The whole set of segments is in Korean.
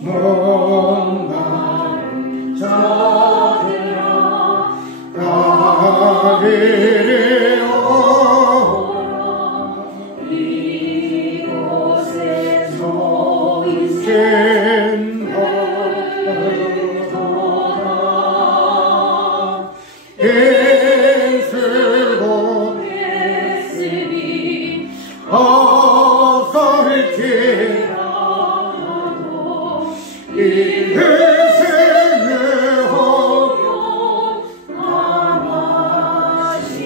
목마른 자들아 나를 오라 이곳에 서 있는 너희보다 힘쓰고 했으니 없을지라도 이생을 허용 남아시네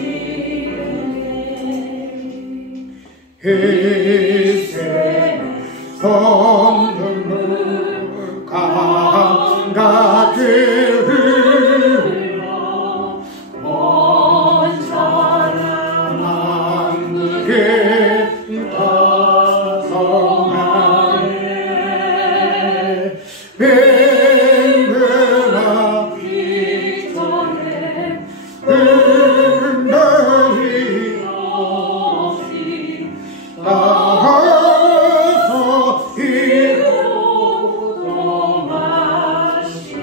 희생의 선물을 강같이 흘러 먼 사랑 하늘에 다성하네 빈근아 이전에 은별이 없이 나서 이로도 마시겠네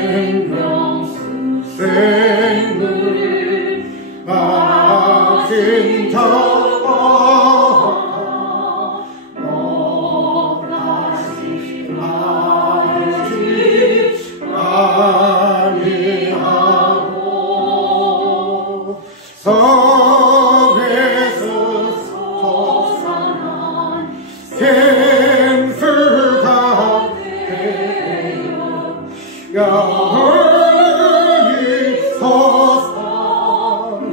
생명수 생물을 마신 자가 너 다시 말지 아니하고 성에서 솟아난 생수가 되어 영원히 서산을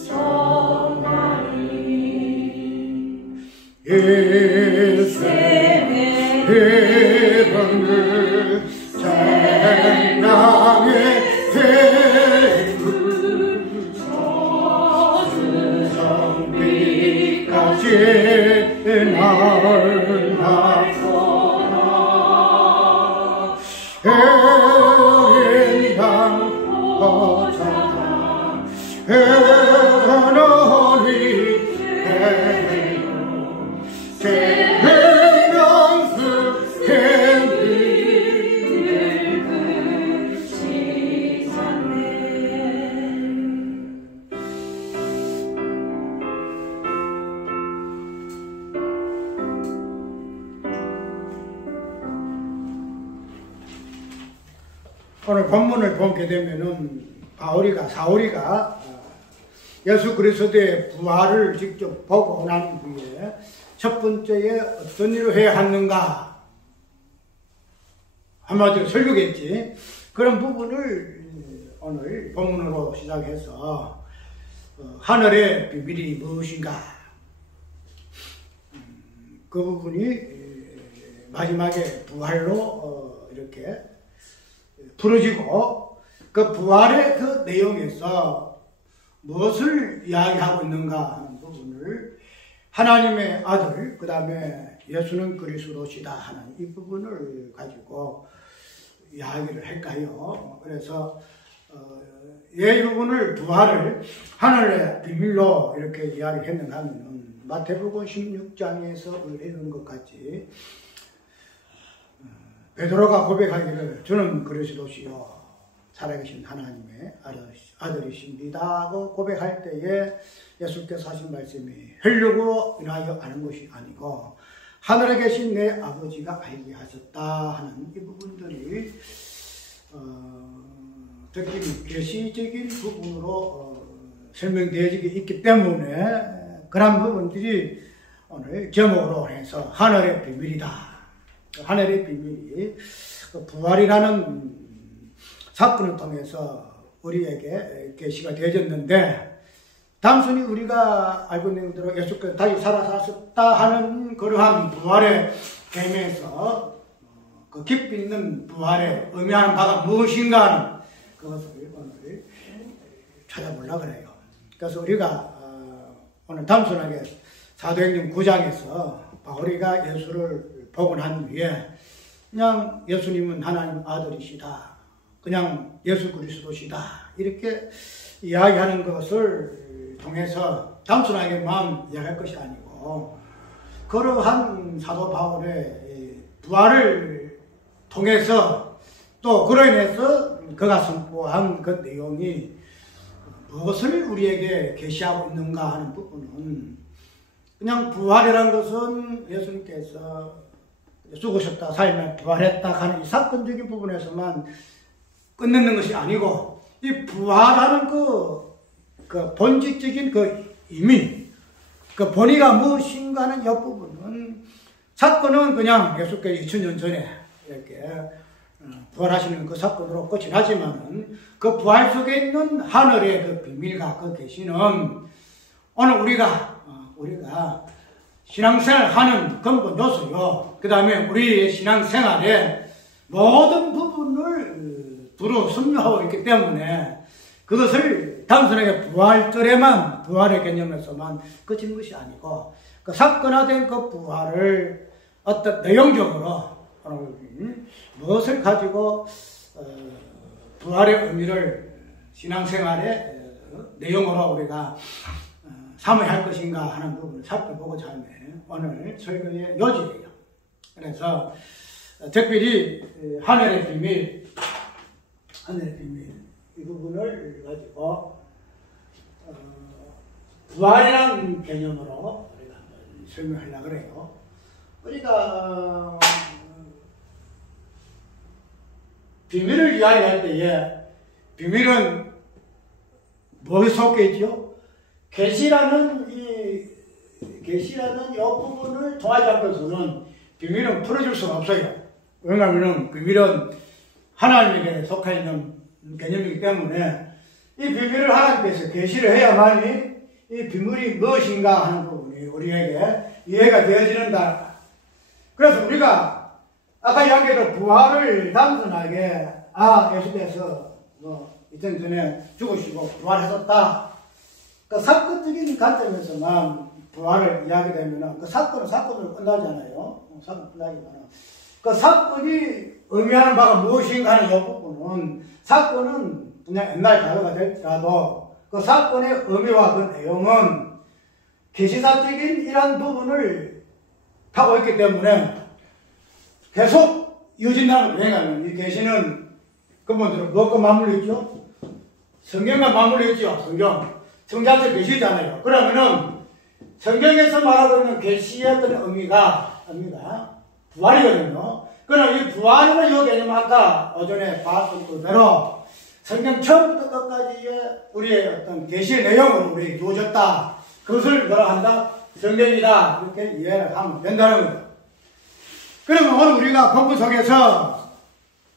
구성하리 일생의 희망을 생명의 생물 저주성비까지 날 하소라 해인당 거창한 하나님 해요 생명수 생비를 그치셨네 오늘 본문을 보게 되면은 사울이가 예수 그리스도의 부활을 직접 보고 난 후에 첫 번째에 어떤 일을 해야 하는가 한마디로 설교겠지. 그런 부분을 오늘 본문으로 시작해서 하늘의 비밀이 무엇인가 그 부분이 마지막에 부활로 이렇게 풀어지고 그 부활의 그 내용에서 무엇을 이야기하고 있는가 하는 부분을 하나님의 아들 그 다음에 예수는 그리스도시다 하는 이 부분을 가지고 이야기를 할까요? 그래서 이 부분을 부활을 하늘의 비밀로 이렇게 이야기를 했는가 하면 마태복음 16장에서 읽은 것 같이 베드로가 고백하기를 저는 그리스도시요 살아계신 하나님의 아들이십니다 하고 고백할 때에 예수께서 하신 말씀이 혈육으로 인하여 아는 것이 아니고 하늘에 계신 내 아버지가 알게 하셨다 하는 이 부분들이 특히 계시적인 부분으로 설명되어지게 있기 때문에 그런 부분들이 오늘 제목으로 해서 하늘의 비밀이다. 하늘의 비밀이 부활이라는 사건을 통해서 우리에게 계시가 되어졌는데 단순히 우리가 알고 있는 대로 예수께서 다시 살아나셨다 하는 그러한 부활의 의미에서 그 깊이 있는 부활에 의미하는 바가 무엇인가 하는 그것을 오늘 찾아보려고 그래요. 그래서 우리가 오늘 단순하게 사도행전 9장에서 바울이가 예수를 보고 난 뒤에 그냥 예수님은 하나님 아들이시다, 그냥 예수 그리스도시다 이렇게 이야기하는 것을 통해서 단순하게만 이야기할 것이 아니고, 그러한 사도 바울의 부활을 통해서 또 그로 인해서 그가 선포한 그 내용이 무엇을 우리에게 계시하고 있는가 하는 부분은, 그냥 부활이라는 것은 예수님께서 죽으셨다 살면 부활했다 하는 이 사건적인 부분에서만 끝내는 것이 아니고, 이 부활하는 그 본질적인 그 의미, 그 본의가 무엇인가 하는 옆부분은, 사건은 그냥 예수께서 2000년 전에 이렇게 부활하시는 그 사건으로 끝이 나지만은, 그 부활 속에 있는 하늘의 그 비밀과 그 계시는 오늘 우리가 신앙생활 하는 근본 요소요, 그 다음에 우리의 신앙생활의 모든 부분을 두루 섬유하고 있기 때문에, 그것을 단순하게 부활절에만, 부활의 개념에서만 그치는 것이 아니고, 그 사건화된 그 부활을 어떤 내용적으로 무엇을 가지고 부활의 의미를 신앙생활의 내용으로 우리가 삼아야 할 것인가 하는 부분을 살펴보고자 하는 오늘 설교의 요지예요. 그래서 특별히 하늘의 비밀 이 부분을 가지고 부활이라는 개념으로 우리가 설명하려고 그래요. 우리가 비밀을 이야기할 때에 비밀은 뭐에 속해 있죠? 계시라는 이 부분을 통하지 않고서는 비밀은 풀어줄 수가 없어요. 왜냐하면 비밀은 하나님에게 속해 있는 개념이기 때문에 이 비밀을 하나님께서 계시를 해야만이 이 비밀이 무엇인가 하는 부분이 우리에게 이해가 되어지는다. 그래서 우리가 아까 이야기했던 부활을 단순하게 예수께서 2000년 전에 죽으시고 부활하셨다, 그 사건적인 관점에서만 부활을 이야기되면 그 사건은 사건으로 끝나잖아요. 사건 끝나기만 그 사건이 의미하는 바가 무엇인가 하는 이 부분은, 사건은 그냥 옛날 과거가 될지라도 그 사건의 의미와 그 내용은 계시사적인 이러한 부분을 타고 있기 때문에 계속 이어진다는 거예요. 왜냐하면 이 계시는 근본적으로 무엇과 맞물려 있죠? 성경과 맞물려 있죠. 성경 자체 계시잖아요. 그러면은 성경에서 말하고 있는 계시의 어떤 의미가 부활이거든요. 그럼 이 부활이라는 이 개념은 아까 오전에 봤던 그대로 성경 처음부터 끝까지의 우리의 어떤 계시의 내용으로 우리에게 주어졌다. 그것을 뭐라 한다? 성경이다. 이렇게 이해를 하면 된다는 거예요. 그러면 오늘 우리가 본문 속에서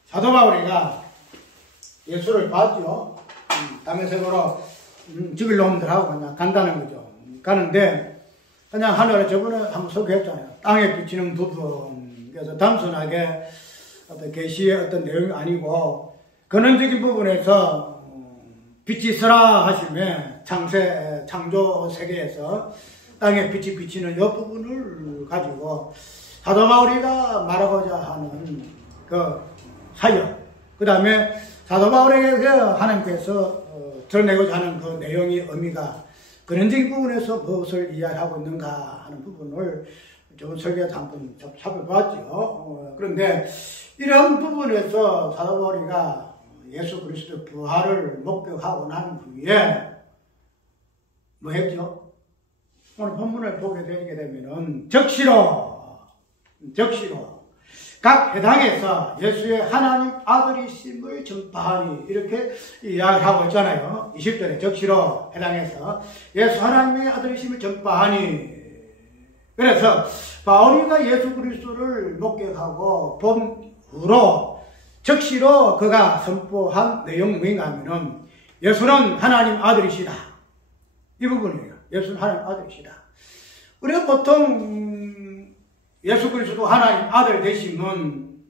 사도 바울이가 예수를 봤죠. 다메섹으로 죽일 놈들하고 그냥 간다는 거죠. 가는데 그냥 하늘에 저번에 한번 소개했잖아요. 땅에 비치는 부분. 그래서 단순하게 어떤 계시의 어떤 내용이 아니고 근원적인 부분에서 빛이 있으라 하시면 창조 세계에서 땅에 빛이 비치는 이 부분을 가지고 사도 바울이가 말하고자 하는 그 사역, 그 다음에 사도 바울에게 하나님께서 드러내고자 하는 그 내용의 의미가 근원적인 부분에서 무엇을 이야기하고 있는가 하는 부분을 저번 설교에서 한번 살펴봤죠. 그런데 이런 부분에서 사도 바울이가 예수 그리스도의 부활을 목격하고 난 후에 뭐 했죠? 오늘 본문을 보게 되게 되면은 적시로 각 회당에서 예수의 하나님 아들이심을 전파하니 이렇게 이야기하고 있잖아요. 20절에 적시로 회당에서 예수 하나님의 아들이심을 전파하니, 그래서 바울이가 예수 그리스도를 목격하고 본 후로 적시로 그가 선포한 내용이 뭔가 하면은 예수는 하나님 아들이시다, 이 부분이에요. 예수는 하나님 아들이시다. 우리가 보통 예수 그리스도 하나님 아들 되심은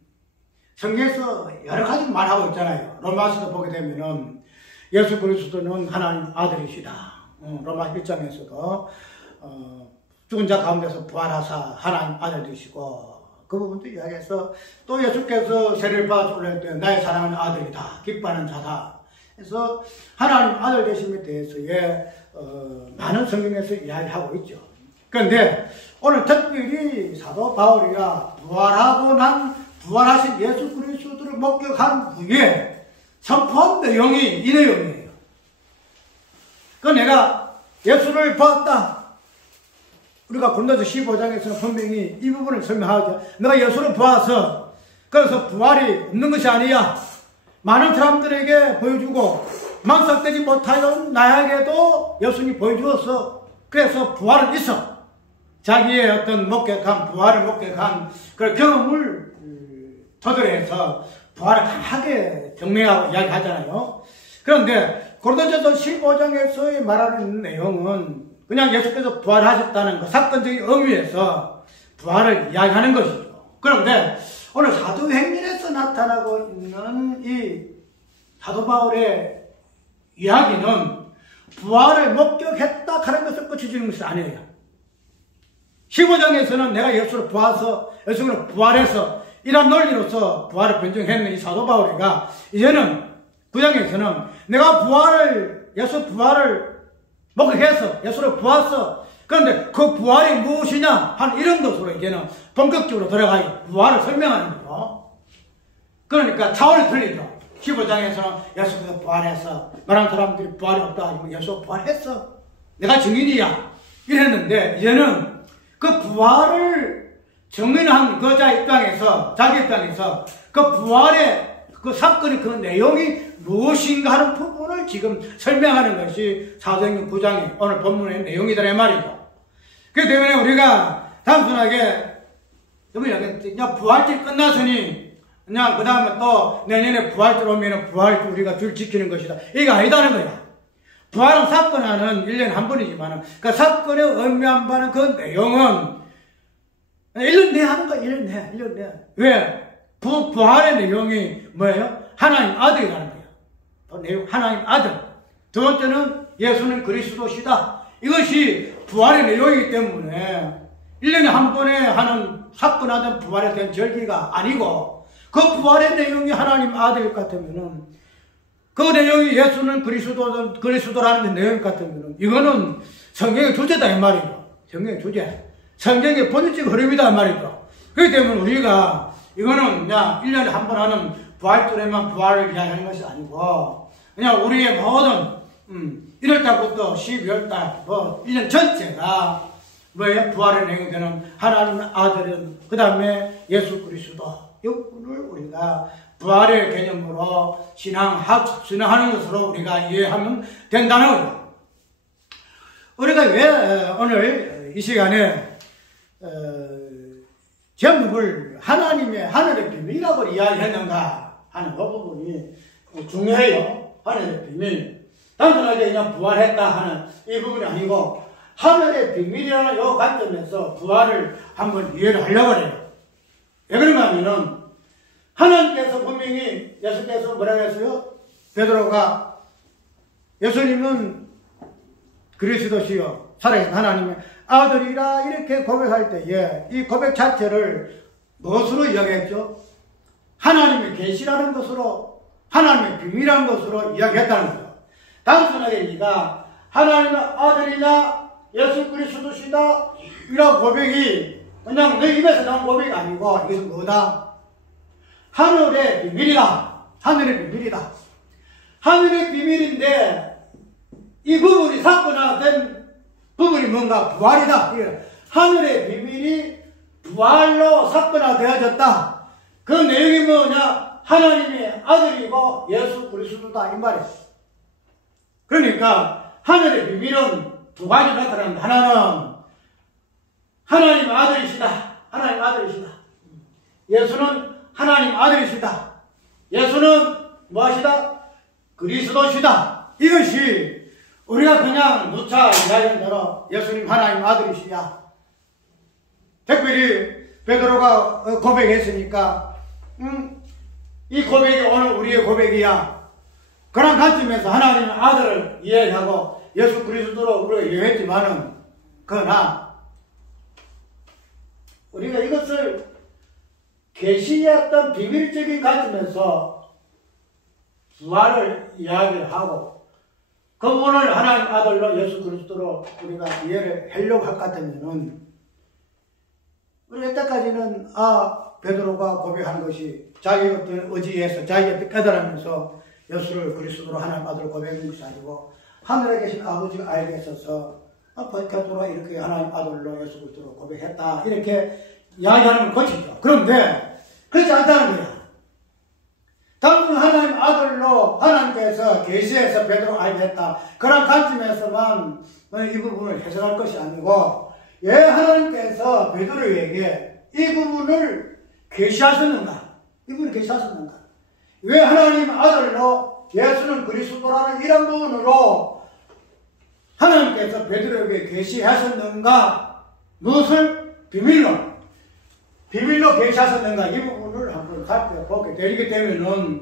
성경에서 여러 가지 말하고 있잖아요. 로마서도 보게 되면은 예수 그리스도는 하나님 아들이시다. 로마 1장에서도 죽은 자 가운데서 부활하사 하나님 아들이시고 그 부분도 이야기해서 또 예수께서 세례를 받아 올릴 때 나의 사랑하는 아들이다. 기뻐하는 자다. 그래서 하나님 아들 되심에 대해서의 많은 성경에서 이야기하고 있죠. 그런데 오늘 특별히 사도 바울이가 부활하신 예수 그리스도를 목격한 후에 선포한 내용이 이 내용이에요. 그 내가 예수를 보았다. 우리가 고린도서 15장에서는 분명히 이 부분을 설명하죠. 내가 예수를 보아서 그래서 부활이 없는 것이 아니야. 많은 사람들에게 보여주고 만삭되지 못하던 나에게도 예수님이 보여주었어. 그래서 부활은 있어. 자기의 어떤 부활을 목격한 그런 경험을 토대로 부활을 강하게 증명하고 이야기하잖아요. 그런데 고린도전서 15장에서 말하는 내용은 그냥 예수께서 부활하셨다는 그 사건적인 의미에서 부활을 이야기하는 것이죠. 그런데 오늘 사도행전에서 나타나고 있는 이 사도 바울의 이야기는 부활을 목격했다 하는 것을 끝이지는 것이 아니에요. 15장에서는 내가 예수를 보아서 예수를 부활해서 이런 논리로서 부활을 변증했는 이 사도 바울이가 이제는 9장에서는 내가 예수 부활을 목격해서 예수를 보았어. 그런데 그 부활이 무엇이냐 하는 이런 것으로 이제는 본격적으로 들어가요. 부활을 설명하는 거죠. 그러니까 차원이 틀리죠. 15장에서는 예수께서 부활해서 많은 사람들이 부활이 없다 하지만 예수 부활했어. 내가 증인이야. 이랬는데 이제는 그 부활을 증인한 그자 입장에서 자기 입장에서 그 부활의 그 사건의 그 내용이 무엇인가 하는 부분을 지금 설명하는 것이 사도행전 9장의 오늘 본문의 내용이다 이 말이죠. 그렇기 때문에 우리가 단순하게 그냥 부활절 끝났으니 그냥 그 다음에 또 내년에 부활절 오면 부활절 우리가 줄 지키는 것이다. 이게 아니다는 거야. 부활은 사건하는 1년에 한 번이지만 그 사건의 의미한 바는 그 내용은 1년 내에 하는 거야. 1년 내에. 왜? 부활의 내용이 뭐예요? 하나님 아들이라는 거예요. 내용 하나님 아들. 두 번째는 예수는 그리스도시다. 이것이 부활의 내용이기 때문에 1년에 한 번에 하는 사건하던 부활에 대한 절기가 아니고 그 부활의 내용이 하나님 아들 같으면은 그 내용이 예수는 그리스도라는 내용 같으면은 이거는 성경의 주제다 이 말이죠. 성경의 주제. 성경의 본질적 흐름이다 이 말이죠. 그렇기 때문에 우리가 이거는 그냥 1년에 한 번 하는 부활절에만 부활을 이야기하는 것이 아니고 그냥 우리의 모든 1월달부터 12월달 1년 전체가 뭐예요? 부활의 내용이 되는 하나님의 아들은 그 다음에 예수 그리스도 이 부분을 우리가 부활의 개념으로 신앙하는 것으로 우리가 이해하면 된다는 거예요. 우리가 왜 오늘 이 시간에 제목을 하나님의 하늘의 비밀이라고 이야기했는가 하는 그 부분이 중요해요. 하늘의 비밀. 단순하게 그냥 부활했다 하는 이 부분이 아니고 하늘의 비밀이라는 이 관점에서 부활을 한번 이해를 하려고 해요. 왜 그런가 하면은 하나님께서 분명히 예수께서 뭐라고 했어요? 베드로가 예수님은 그리스도시요 살아계신 하나님의 아들이라 이렇게 고백할 때에 이 고백 자체를 무엇으로 이야기했죠? 하나님의 계시라는 것으로 하나님의 비밀이라는 것으로 이야기했다는 거예요. 단순하게 네가 하나님의 아들이냐 예수 그리스도시다 이런 고백이 그냥 내 입에서 나온 고백이 아니고 이것은 뭐다? 하늘의 비밀이다. 하늘의 비밀이다. 하늘의 비밀인데 이 부분이 사건화된 부분이 뭔가 부활이다. 하늘의 비밀이 부활로 사건화되어졌다. 그 내용이 뭐냐? 하나님의 아들이고 예수 그리스도다 이 말이에요. 그러니까 하늘의 비밀은 두 가지 나타납니다. 하나는 하나님 아들이시다. 하나님 아들이시다. 예수는 하나님 아들이시다. 예수는 무엇이다? 그리스도시다. 이것이 우리가 그냥 누차 이야기한 대로 예수님 하나님 아들이시냐. 특별히 베드로가 고백했으니까 이 고백이 오늘 우리의 고백이야. 그런 관점에서 하나님의 아들을 이해하고 예수 그리스도로 우리가 이해했지만은, 그러나 우리가 이것을 계시의 어떤 비밀적인 관점에서 부활을 이야기를 하고 그분을 하나님 아들로 예수 그리스도로 우리가 이해를 하려고 할 것 같으면은, 우리 이때까지는 베드로가 고백한 것이 자기 어떤 의지에서 자기 어떤 깨달으면서 예수를 그리스도로 하나님 아들로 고백한 것이 아니고 하늘에 계신 아버지가 알게 있어서 베드로가 이렇게 하나님 아들로 예수 그리스도로 고백했다 이렇게 이야기하는 것이죠. 그런데 그렇지 않다는 거야. 단순히 하나님 아들로 하나님께서 계시해서 베드로 알게 했다. 그런 관점에서만 이 부분을 해석할 것이 아니고, 왜 하나님께서 베드로에게 이 부분을 계시하셨는가? 이 부분을 계시하셨는가? 왜 하나님 아들로 예수는 그리스도라는 이런 부분으로 하나님께서 베드로에게 계시하셨는가? 무엇을 비밀로 계시하셨는가? 이 부분을 한번 살펴보게 되기 때문에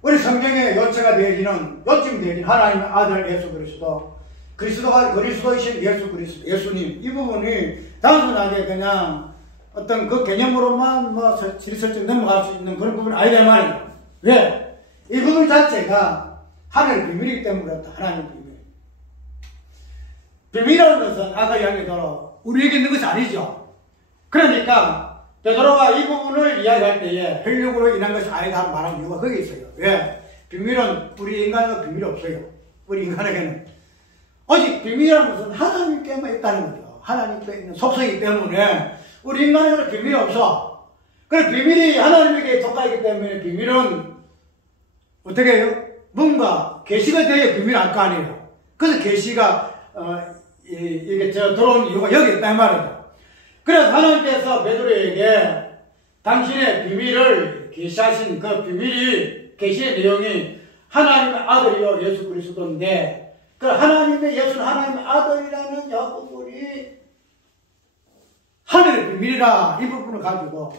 우리 성경에 요청되어지는 하나님의 아들 예수 그리스도, 그리스도가 그리스도이신 예수 그리스도, 예수님, 이 부분이 단순하게 그냥 어떤 그 개념으로만 슬쩍 넘어갈 수 있는 그런 부분이 아니다 말이에요. 왜? 이 부분 자체가 하나님의 비밀이기 때문에 그렇다. 하나님의 비밀. 비밀이라는 것은 아까 이야기대로 우리에게 있는 것이 아니죠. 그러니까 베드로가 이 부분을 이야기할 때에 혈육으로 인한 것이 아니다 하는 말하는 이유가 거기 있어요. 왜? 비밀은 우리 인간에게 비밀이 없어요. 우리 인간에게는. 오직 비밀이라는 것은 하나님께만 있다는 거죠. 하나님께 있는 속성이기 때문에 우리 인간에게는 비밀이 없어. 그래서 비밀이 하나님에게 속하기 때문에 비밀은 어떻게 해요? 뭔가 계시가 되어야 비밀이 알 거 아니에요. 그래서 계시가 이게 들어온 이유가 여기 있단 말이에요. 그래서 하나님께서 베드로에게 당신의 비밀을 계시하신 그 비밀이, 계시의 내용이 하나님의 아들이요 예수 그리스도인데, 그 하나님의 예수는 하나님의 아들이라는 이 부분이 하늘의 비밀이라, 이 부분을 가지고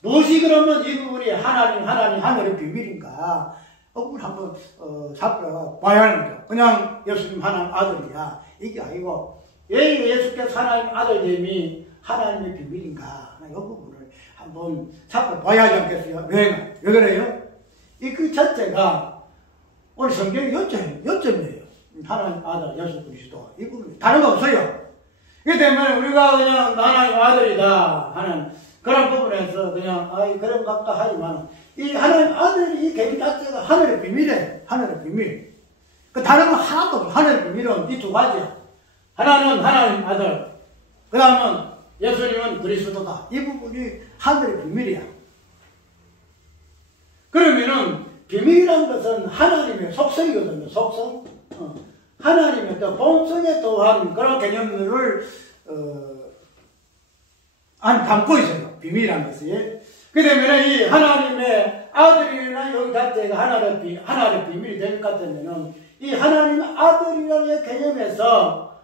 무엇이 그러면 이 부분이 하늘의 비밀인가? 그걸 한번 살펴봐야 하는 거죠. 그냥 예수님 하나님 아들이야 이게 아니고, 왜 예수께서 하나님 아들됨이 하나님의 비밀인가? 이 부분을 한번 살펴봐야 하지 않겠어요? 왜 그래요? 이 그 자체가 우리 성경의 요점이에요. 하나님 아들 예수 그리스도, 이 부분 다른 거 없어요. 그렇기 때문에 우리가 그냥 하나님 아들이다 하는 그런 부분에서 그냥 그런 것 같다 하지만, 이 하나님 아들이 이 개념 자체가 하늘의 비밀이에요. 하늘의 비밀. 그 다른 건 하나도 없어. 하늘의 비밀은 이 두 가지야. 하나는 하나님 아들, 그 다음은 예수님은 그리스도다. 이 부분이 하늘의 비밀이야. 그러면은 비밀이라는 것은 하나님의 속성이거든요. 속성. 하나님의 또 본성에 더한 그런 개념들을 안 담고 있어요. 비밀이라는 것이. 그 때문에 이 하나님의 아들이라는 여기 자체가 하나님의 비밀이 될 것 같으면은, 이 하나님의 아들이라는 개념에서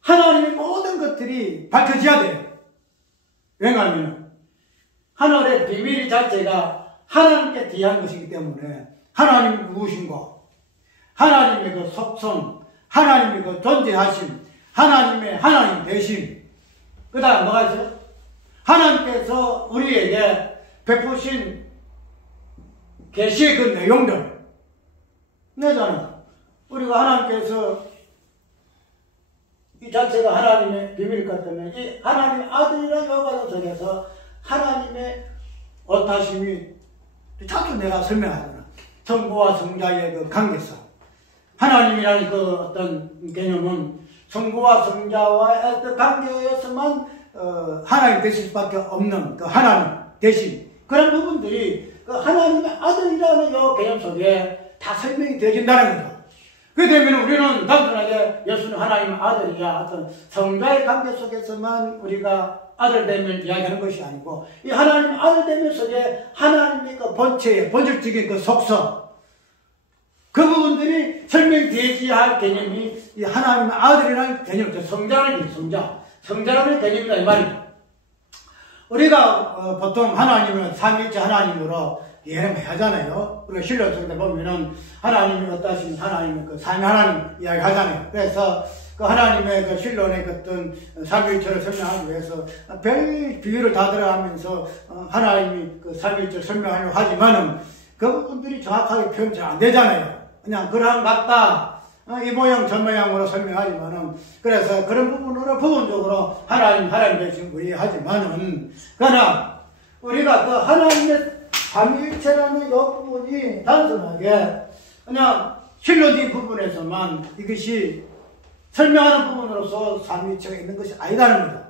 하나님의 모든 것들이 밝혀져야 돼요. 왜냐하면 하늘의 비밀 자체가 하나님께 대한 것이기 때문에, 하나님이 누구신가, 하나님의 그 속성, 하나님의 그 존재하심, 하나님 대신, 그 다음 뭐가 있어요? 하나님께서 우리에게 베푸신 계시의 그 내용들, 내잖아. 우리가 하나님께서 이 자체가 하나님의 비밀일 것 때문에, 이 하나님의 아들이라는 요과정 속에서 하나님의 어떠하심이 자주 내가 설명하잖아. 성부와 성자의 그 관계성. 하나님이라는 그 어떤 개념은 성부와 성자와의 어떤 관계에서만 하나님 되실 수밖에 없는 그 하나님 대신 그런 부분들이 그 하나님의 아들이라는 요 개념 속에 다 설명이 되어진다는 거죠. 그렇기 때문에 우리는 단순하게 예수는 하나님의 아들이야 어떤 성자의 관계 속에서만 우리가 아들됨을 이야기하는 것이 아니고, 이 하나님의 아들됨 속에 하나님의 그 본체의 본질적인 그 속성, 그 부분들이 설명되어야 할 개념이 이 하나님의 아들이라는 개념이죠. 성자라는 개념이다 이 말이죠. 우리가 보통 하나님을 삼위일체 하나님으로 이해를 많이 하잖아요. 우리가 신론성에 보면은 하나님이 어떠신 하나님의 그 삼위 하나님 이야기 하잖아요. 그래서 그 하나님의 그 신론의 그 어떤 삼위일체를 설명하기 위해서 별 비유를 다 들어가면서 하나님이 그 삼위일체를 설명하려고 하지만은 그 부분들이 정확하게 표현 잘 안 되잖아요. 그냥 그러한 같다. 이 모양 저 모양으로 설명하지만은 그래서 그런 부분으로 부분적으로 하나님 되신 분이 하지만은 그러나 우리가 그 하나님의 삼위일체라는 이 부분이 단순하게 그냥 신론적인 부분에서만 이것이 설명하는 부분으로서 삼위일체가 있는 것이 아니다는 거다.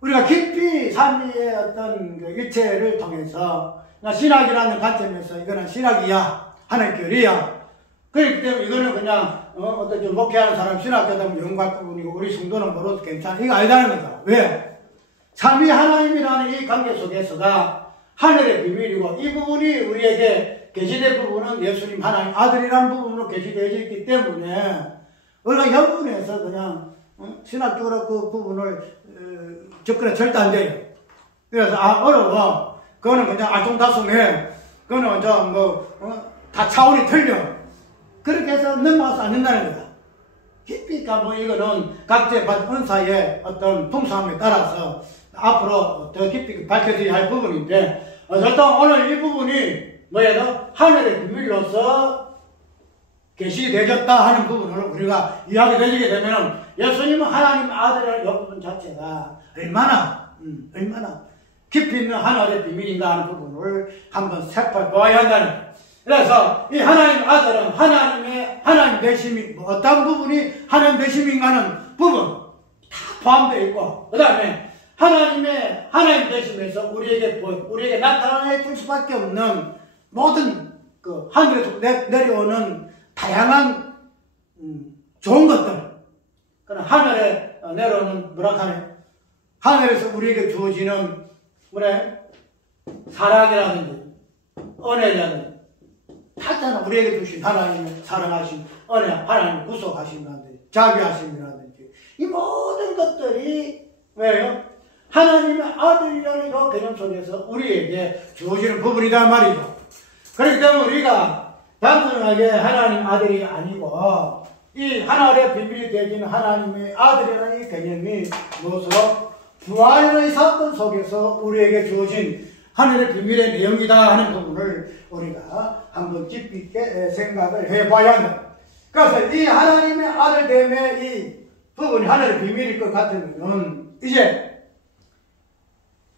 우리가 깊이 삼위의 어떤 그 일체를 통해서 신학이라는 관점에서 이거는 신학이야 하는 교리야. 그렇기 때문에 이거는 그냥 어떤 좀 목회하는 사람 신학교다 연구할 부분이고 우리 성도는 모르도 괜찮아. 이거 아니다는 거다. 왜? 삼위 하나님이라는 이 관계 속에서가 하늘의 비밀이고 이 부분이 우리에게 계시된 부분은 예수님 하나님 아들이라는 부분으로 계시되어 있기 때문에 우리가 현분에서 그냥 신학적으로 그 부분을 접근해 절대 안 돼요. 그래서 어려워. 그거는 그냥 알쏭달쏭해. 그거는 다 차원이 틀려. 그렇게 해서 넘어가서 안 된다는 거야. 깊이 가면 이거는 각자의 받은 은사의 어떤 풍성함에 따라서 앞으로 더 깊이 밝혀져야 할 부분인데, 어쨌든 오늘 이 부분이 뭐예요? 하늘의 비밀로서 계시되졌다 하는 부분을 우리가 이야기 되게 되면 예수님은 하나님 아들이라는 이 부분 자체가 얼마나 깊이 있는 하늘의 비밀인가 하는 부분을 한번 살펴봐야 한다는 거예요. 그래서 이 하나님 아들은 하나님 되심이 어떤 부분이 하나님 되심인가 하는 부분 다 포함되어 있고 그 다음에 하나님 되심에서 우리에게 나타내 줄 수밖에 없는 모든 그 하늘에서 내려오는 다양한 좋은 것들 그런 하늘에 내려오는 하늘에서 우리에게 주어지는 사랑이라든지 은혜라든지 하여튼 우리에게 주신 하나님의 사랑하신 은혜, 하나님의 구속하심이라든지 자비하심이라든지 이 모든 것들이 왜요? 하나님의 아들이라는 그 개념 속에서 우리에게 주어지는 부분이란 말이죠. 그렇기 때문에 우리가 단순하게 하나님 아들이 아니고 이 하나님의 비밀이 되어지는 하나님의 아들이라는 이 개념이 무엇으로? 부활의 사건 속에서 우리에게 주어진 하늘의 비밀의 내용이다 하는 부분을 우리가 한번 깊이 있게 생각을 해봐야 한다. 그래서 이 하나님의 아들됨의 이 부분이 하늘의 비밀일 것 같으면 이제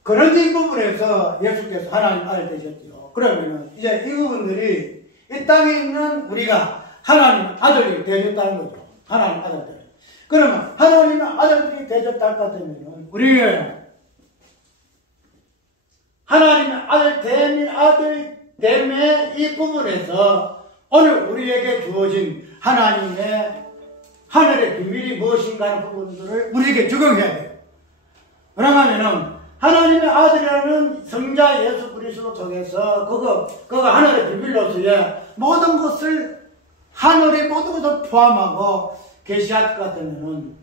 그런 부분에서 예수께서 하나님 아들 되셨죠. 그러면 이제 이 부분들이 이 땅에 있는 우리가 하나님 아들이 되셨다는 거죠. 하나님 아들들. 그러면 하나님의 아들들이 되셨다 할 것 같으면 우리 하나님의 아들됨의 이 부분에서 오늘 우리에게 주어진 하나님의 하늘의 비밀이 무엇인가 하는 부분들을 우리에게 적용해야 돼요. 그러면은 하나님의 아들이라는 성자 예수 그리스도 통해서 그거 하늘의 비밀로서의 모든 것을 하늘의 모든 것을 포함하고 계시할 것 같으면은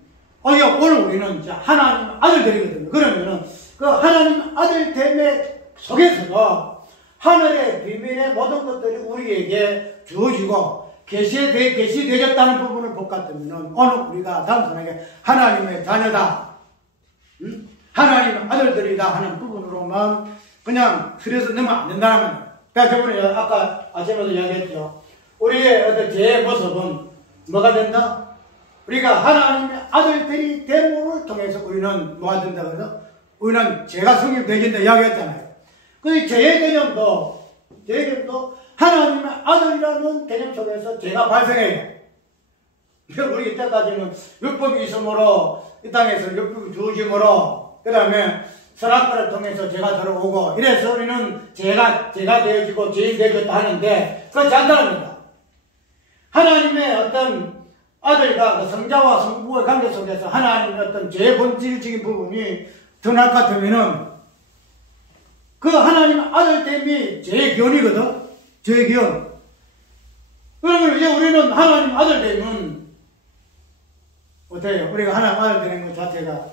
오늘 우리는 이제 하나님 아들들이거든요. 그러면은 그 하나님 아들됨의 속에서도 하늘의 비밀의 모든 것들이 우리에게 주어지고 계시되었다는 부분을 볼 것 같으면 오늘 우리가 단순하게 하나님의 자녀다, 하나님의 아들들이다 하는 부분으로만 그냥 들여서 넣으면 안 된다는 거예요. 그러니까 저번에 아까 아침에도 이야기했죠. 우리의 어떤 죄의 모습은 뭐가 된다? 우리가 하나님의 아들들이 됨을 통해서 우리는 뭐가 된다 그래서 우리는 죄가 성립되긴다 이야기했잖아요. 그 죄의 개념도 하나님의 아들이라는 개념 속에서 죄가 발생해요. 우리 이때까지는 율법이 있으므로 이 땅에서 율법이 주어짐으로 그 다음에 선악과를 통해서 죄가 들어오고 이래서 우리는 죄가 되어지고 죄인이 되어졌다 하는데 그렇지 않다는 겁니다. 하나님의 어떤 아들과 성자와 성부의 관계 속에서 하나님의 어떤 죄의 본질적인 부분이 드러날 것 같으면은 그 하나님의 아들됨이 죄의 기원이거든. 죄의 기원. 그러면 이제 우리는 하나님 아들됨은 어때요? 우리가 하나님 아들 되는 것 자체가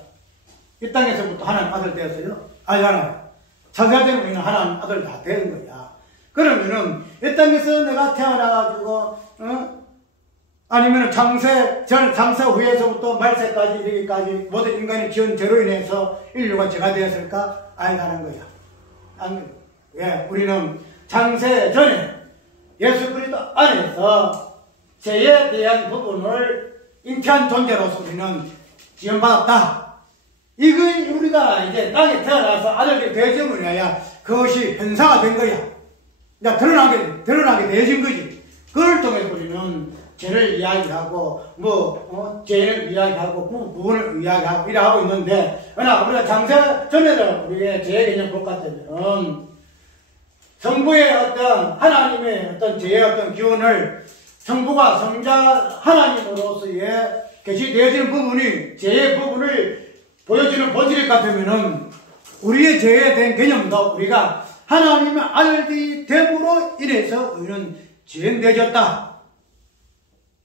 이 땅에서부터 하나님 아들 되었어요? 아니잖아요. 창세자는 우리는 하나님 아들 다 되는 거야. 그러면은 이 땅에서 내가 태어나가지고 아니면 창세 후에서부터 말세까지 이르기까지 모든 인간이 지은 죄로 인해서 인류가 죄가 되었을까? 아니라는 거야. 안 그래. 왜? 우리는 창세 전에 예수 그리스도 안에서 죄에 대한 부분을 잉태한 존재로서 우리는 지원받았다. 이건 우리가 이제 땅에 태어나서 아들이 되어짐을 인하여 그것이 현상화 된 거야. 이제 드러나게 되어진 거지. 그걸 통해서 우리는 죄를 이야기하고, 죄를 이야기하고, 부분을 이야기하고, 이래 하고 있는데, 그러나 우리가 창세 전에는 우리의 죄의 개념 볼 것 같으면, 성부의 어떤, 하나님의 어떤 죄의 어떤 기운을 성부가 성자 하나님으로서의 계시되어지는 부분이, 죄의 부분을 보여주는 본질일 것 같으면은, 우리의 죄에 대한 개념도 우리가 하나님의 아들이 됨으로 인해서 우리는 죄인되어졌다.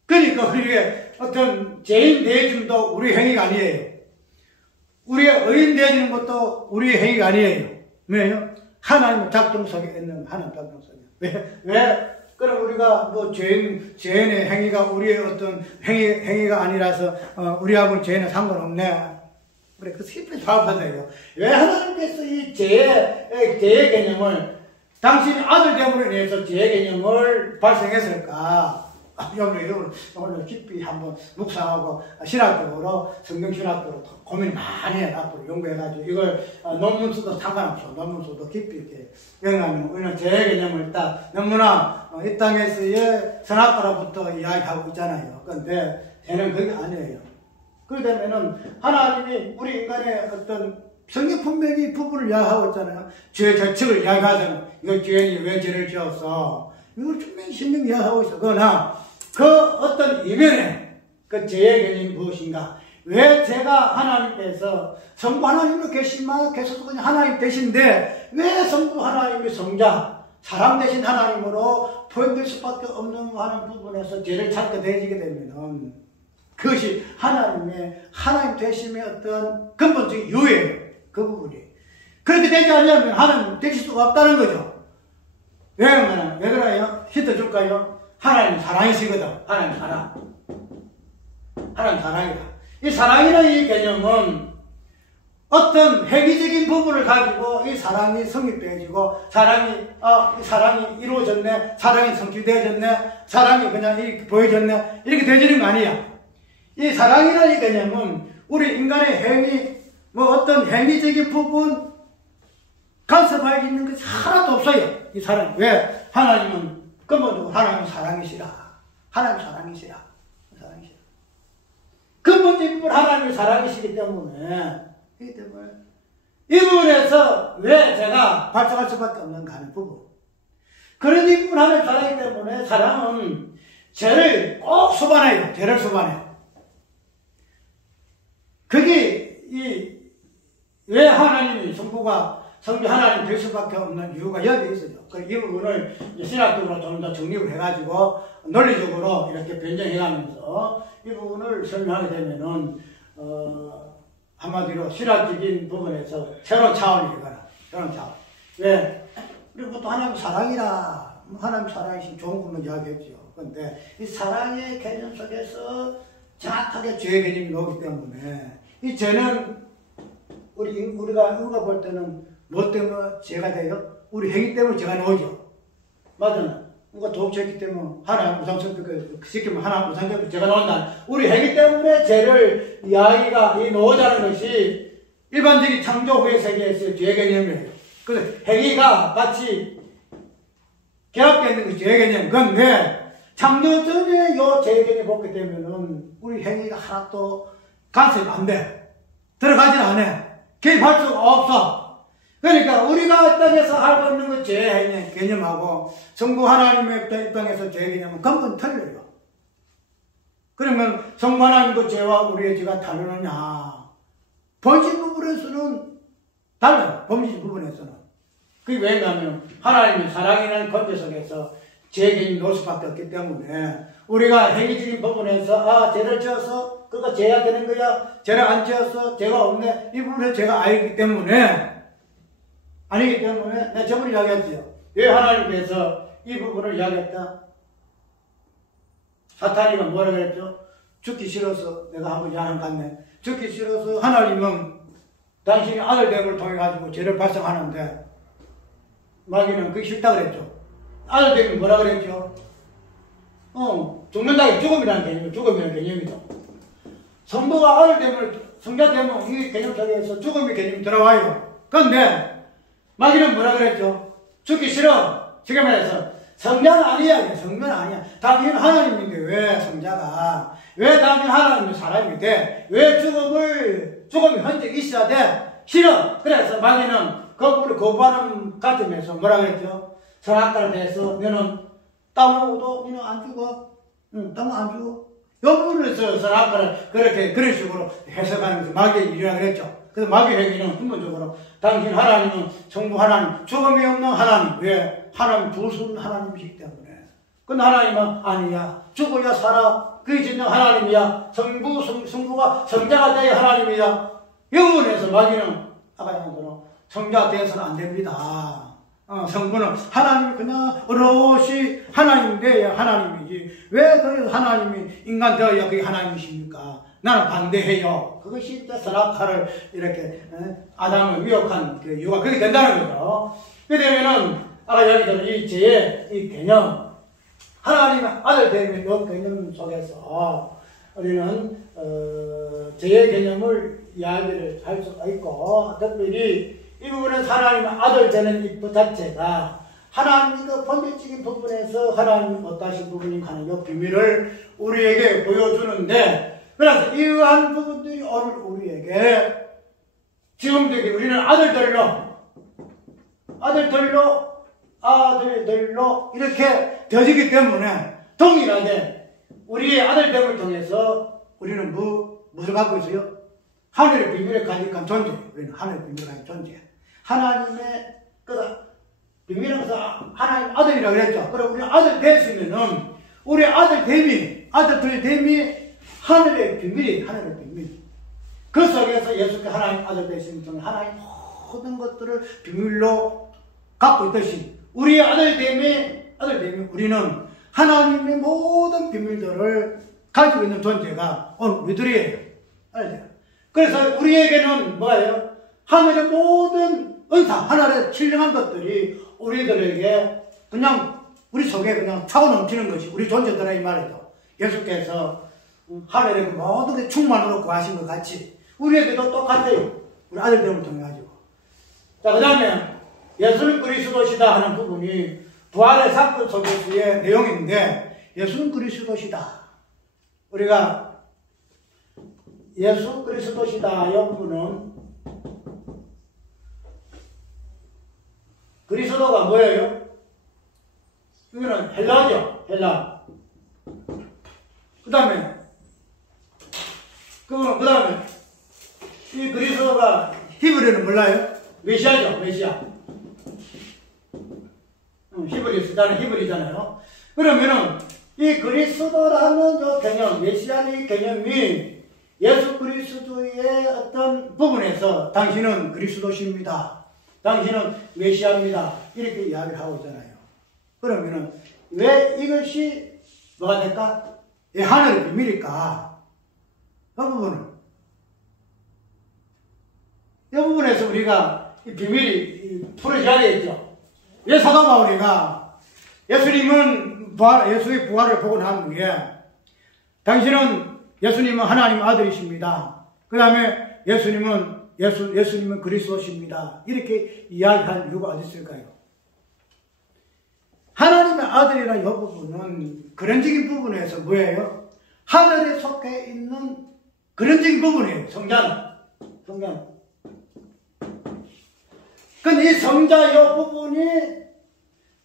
그러니까 우리의 어떤 죄인 되어짐도 우리 행위가 아니에요. 우리의 의인 되어지는 것도 우리의 행위가 아니에요. 왜요? 하나님의 작정 속에 있는 하나님 작정 속에. 왜? 그럼 우리가 죄인의 행위가 우리의 어떤 행위가 아니라서 우리하고는 죄는 상관없네. 그래, 그 슬픈 답하세요. 왜 하나님께서 이 죄의 개념을 당신 아들 됨으로 인해서 죄의 개념을 발생했을까? 오늘 깊이 한번 묵상하고 신학적으로 성경신학적으로 고민 많이 해. 앞으로 연구해가지고 이걸 논문 써도 상관없어. 논문 써도 깊이 이렇게. 왜냐하면 우리는 죄의 개념을 딱 너무나 이 땅에서의 선악과로부터 이야기하고 있잖아요. 그런데 죄는 그게 아니에요. 그러면은 하나님이 우리 인간의 어떤 성경 분명히 부분을 이야기하고 있잖아요. 죄의 저측을 이야기하잖아요. 이거 죄인이 왜 죄를 지었어? 이걸 분명히 신명이 이야기하고 있어. 그러나 그 어떤 이면에 그 죄의 개념이 무엇인가? 왜 죄가 하나님께서 성부 하나님으로 계시마 계속 그냥 하나님 되신데 왜 성부 하나님이 성자 사람 되신 하나님으로 표현될 수밖에 없는 하는 부분에서 죄를 찾게 되지게 되면은 그것이 하나님 되심의 어떤 근본적인 이유예요. 그 부분이. 그렇게 되지 않으면 하나님 되실 수가 없다는 거죠. 왜 그래요? 힌트 줄까요? 하나님 사랑이시거든. 하나님 사랑. 하나님 사랑이다. 이 사랑이라는 이 개념은 어떤 회기적인 부분을 가지고 이 사랑이 성립되어지고 사랑이 이루어졌네. 사랑이 성취되어졌네. 사랑이 그냥 이렇게 보여졌네. 이렇게 되어지는 거 아니야. 이 사랑이라는 이 개념은 우리 인간의 행위, 어떤 행위적인 부분 간섭할 수 있는 것이 하나도 없어요. 이 사랑. 왜? 하나님은 근본적으로 하나님은 사랑이시라. 하나님 사랑이시라. 근본적인 부분 하나님이 사랑이시기 때문에 이 부분에서 왜 제가 발전할 수밖에 없는가 하는 부분. 그런 이 부분 하나님 사랑이기 때문에 사랑은 죄를 꼭 수반해요. 죄를 수반해요. 그게 왜 하나님이 성부 하나님 될 수밖에 없는 이유가 여기 있어요. 이 부분을 신학적으로 좀 더 정립을 해가지고 논리적으로 이렇게 변정해가면서 이 부분을 설명하게 되면은 한마디로 신학적인 부분에서 새로운 차원이 되거나 새로운 차원. 왜? 그리고 또 하나님 사랑이라 하나님 사랑이신 좋은 것만 이야기했죠. 그런데 이 사랑의 개념 속에서 정확하게 죄의 개념이 나오기 때문에 이 죄는 우리가 볼 때는 뭐 때문에 죄가 돼요? 우리 행위 때문에 죄가 나오죠. 맞잖아. 우리가 도둑질했기 때문에 하나님 우상성격을 시키면 하나님 우상성격을 죄가 나온다. 우리 행위 때문에 죄를 이야기가 나오자는 것이 일반적인 창조 후의 세계에서의 죄의 개념이에요. 그래서 행위가 같이 결합되어 있는 것이 죄의 개념. 그런데 창조 전에 요 죄의 개념을 보게 되면은 우리 행위가 하나도 간섭이 안 돼. 들어가질 않아. 개입할 수가 없어. 그러니까 우리가 땅에서 알고 있는 그 죄의 개념하고 성부 하나님의 입장에서 죄의 개념은根本 틀려요. 그러면 성부 하나님 그 죄와 우리의 죄가 다르느냐? 본질 부분에서는 달라요. 본질 부분에서는. 그게 왜냐하면 하나님이 사랑이라는 건조 속에서 죄의 개념이 놓을 수밖에 없기 때문에 우리가 행위적인 부분에서 죄를 지어서 그거 죄야 되는 거야. 죄를 안 지어서 죄가 없네. 이 부분에 죄가 아니기 때문에 아니기 때문에 내가 저번에 이야기했죠. 왜 하나님께서 이 부분을 이야기했다? 사탄이가 뭐라 그랬죠? 죽기 싫어서 내가 한번 야한 갔네. 죽기 싫어서 하나님은 당신이 아들됨을 통해 가지고 죄를 발생하는데 마귀는 그게 싫다 그랬죠. 아들됨이 뭐라 그랬죠? 죽는다는 죽음이라는 개념이죠. 죽음이라는 개념이죠. 성부가 아들됨을 성자됨은 이 개념 속에서 죽음의 개념이 들어와요. 그런데 마귀는 뭐라 그랬죠? 죽기 싫어. 지금 말해서 성자는 아니야. 성자는 아니야. 당신 하나님인데 왜 성자가 왜 당신 하나님이 사람이 돼? 왜 죽음이 현재 있어야 돼? 싫어. 그래서 마귀는 거꾸로 거부하는 가정에서 뭐라 그랬죠? 선악과를 대해서 너는 땀 먹어도 너는 안 죽어. 땀은 안 죽어. 이 부분에서 선악과를 그런 식으로 해석하는 것이 마귀의 일이라 그랬죠. 그래서 마귀 회개는 근본적으로 당신 하나님은 성부 하나님, 죽음이 없는 하나님. 왜? 하나님 두순 하나님이시기 때문에. 근데 하나님은 아니야. 죽어야 살아. 그게 진정 하나님이야. 성부가 성자가 되어야 하나님이야. 이 부분에서 마귀는 아까 얘기한 대로 성자가 되어서는 안 됩니다. 성부는 하나님이 그냥 오롯이 하나님 되어야 하나님이지. 왜 그 하나님이 인간 되어야 그게 하나님이십니까? 나는 반대해요. 그것이 이제 선악과를 이렇게 아담을 위협한 그 이유가 그게 된다는 거죠. 그러면은 아까 얘기했던 이 죄의 이 개념, 하나님의 아들 되는 이 개념 속에서 우리는 죄의 개념을 이야기를 할 수가 있고, 특별히 이 부분은 하나님의 아들 되는 이 자체가 하나님의 그 본질적인 부분에서 하나님이 어떠신 부분인가 하는 이 비밀을 우리에게 보여주는데, 그래서 이러한 부분들이 오늘 우리에게 지금도 우리는 아들들로 이렇게 되어지기 때문에 동일하게 우리의 아들됨을 통해서 우리는 무엇을 갖고 있어요? 하늘의 비밀을 가득한 존재. 우리는 하늘의 비밀을 가진 존재. 하나님의 비밀은 하나님 아들이라고 그랬죠. 그럼 우리 아들 됐으면은 우리 아들됨이 하늘의 비밀이 그 속에서 예수께 하나님 아들 되신 하나님 모든 것들을 비밀로 갖고 있듯이 우리의 아들됨이 우리는 하나님의 모든 비밀들을 가지고 있는 존재가 오늘 우리들이에요. 그래서 우리에게는 뭐예요? 하늘의 모든 은사, 하늘의 신령한 것들이 우리들에게 그냥 우리 속에 그냥 차고 넘치는 것이 우리 존재들아 이 말이죠. 예수께서 하늘의 모든 게 충만으로 구하신 것 같이 우리에게도 똑같아요. 우리 아들됨을 통해 가지고. 자, 그 다음에 예수는 그리스도시다 하는 부분이 부활의 사건 속에서의 내용인데, 예수는 그리스도시다. 우리가 예수 그리스도시다 이 부분은 그리스도가 뭐예요? 이거는 헬라죠. 헬라. 그 다음에 이 그리스도가 히브리는 몰라요? 메시아죠. 메시아. 히브리잖아요. 그러면은 이 그리스도라는 이 개념, 메시아의 개념이 예수 그리스도의 어떤 부분에서 당신은 그리스도십니다. 당신은 메시아입니다. 이렇게 이야기를 하고 있잖아요. 그러면은 왜 이것이 뭐가 될까? 이 하늘의 비밀일까? 이 부분에서 우리가 이 비밀이 풀어져야 되겠죠. 왜 사도 바울이가 예수의 부활을 보고 난 후에 예수님은 하나님 아들이십니다. 그 다음에 예수님은 그리스도십니다. 이렇게 이야기한 이유가 어디 있을까요? 하나님의 아들이라는 이 부분은 그런적인 부분에서 뭐예요? 하늘에 속해 있는 그런적인 부분이에요. 성자는. 근데 이 성자 이 부분이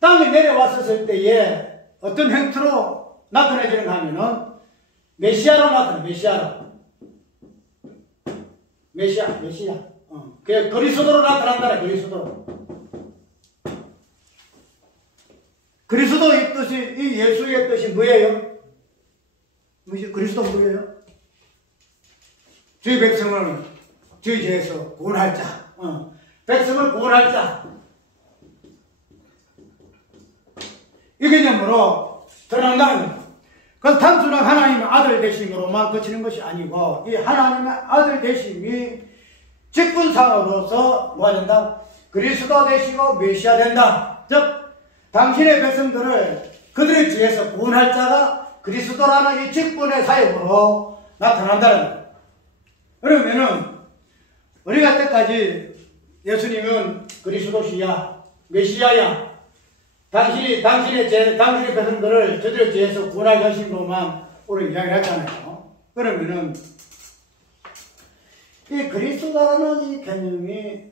땅에 내려왔었을 때에 어떤 형태로 나타내지는가 하면은 메시아로 나타나, 메시아. 그게 그리스도로 나타난다, 그리스도의 뜻이, 이 예수의 뜻이 뭐예요? 그리스도 뭐예요? 저희 백성을 저희 죄에서 구원할 자. 백성을 구원할 자. 이 개념으로 드러난다는 거예요. 그래서 단순한 하나님의 아들 되심으로만 그치는 것이 아니고 이 하나님의 아들 되심이 직분상으로서 뭐가 된다? 그리스도 되시고 메시아 된다. 즉 당신의 백성들을 그들의 뒤에서 구원할 자가 그리스도라는 이 직분의 사역으로 나타난다는 거예요. 그러면은 우리가 때까지 예수님은 그리스도시야 메시아야 당신의 백성들을 저들의 뒤에서 구원할 것으로만 오늘 이야기를 했잖아요. 그러면은 이 그리스도라는 이 개념이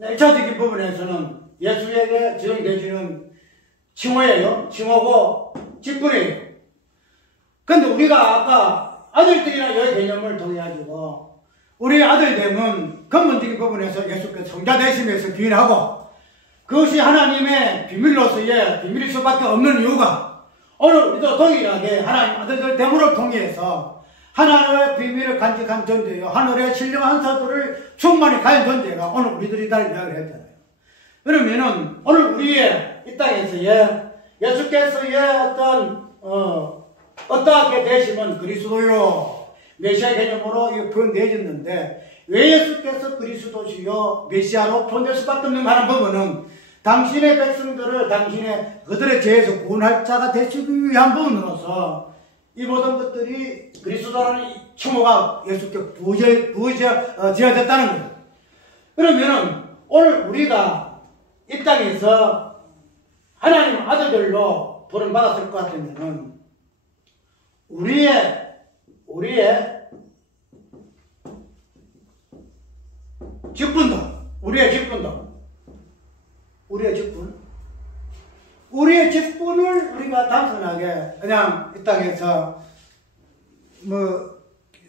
1차적인 부분에서는 예수에게 적용되어지는 칭호예요. 칭호고 직분이에요. 근데 우리가 아까 아들들이라는 이 개념을 통해 가지고 우리 아들됨은 근본적인 부분에서 예수께서 성자 되심에서 기인하고 그것이 하나님의 비밀로서의 비밀일 수밖에 없는 이유가 오늘 우리도 동일하게 하나님 아들들 됨으로 통해서 하나님의 비밀을 간직한 존재요. 하늘의 신령한 사도를 충만히 가진 존재가 오늘 우리들이 다 이야기를 했잖아요. 그러면은 오늘 우리의 이 땅에서의 예수께서의 어떠하게 되시면 그리스도요 메시아 개념으로 표현되어졌는데 왜 예수께서 그리스도시요 메시아로 표현될 수밖에 없는 하는 부분은 당신의 백성들을 그들의 죄에서 구원할 자가 되시기 위한 부분으로서 이 모든 것들이 그리스도라는 칭호가 예수께 부어졌다는 거예요. 그러면은 오늘 우리가 이 땅에서 하나님 아들들로 부름받았을 것 같으면은 우리의 직분도 우리의 직분을 우리가 단순하게 그냥 이 땅에서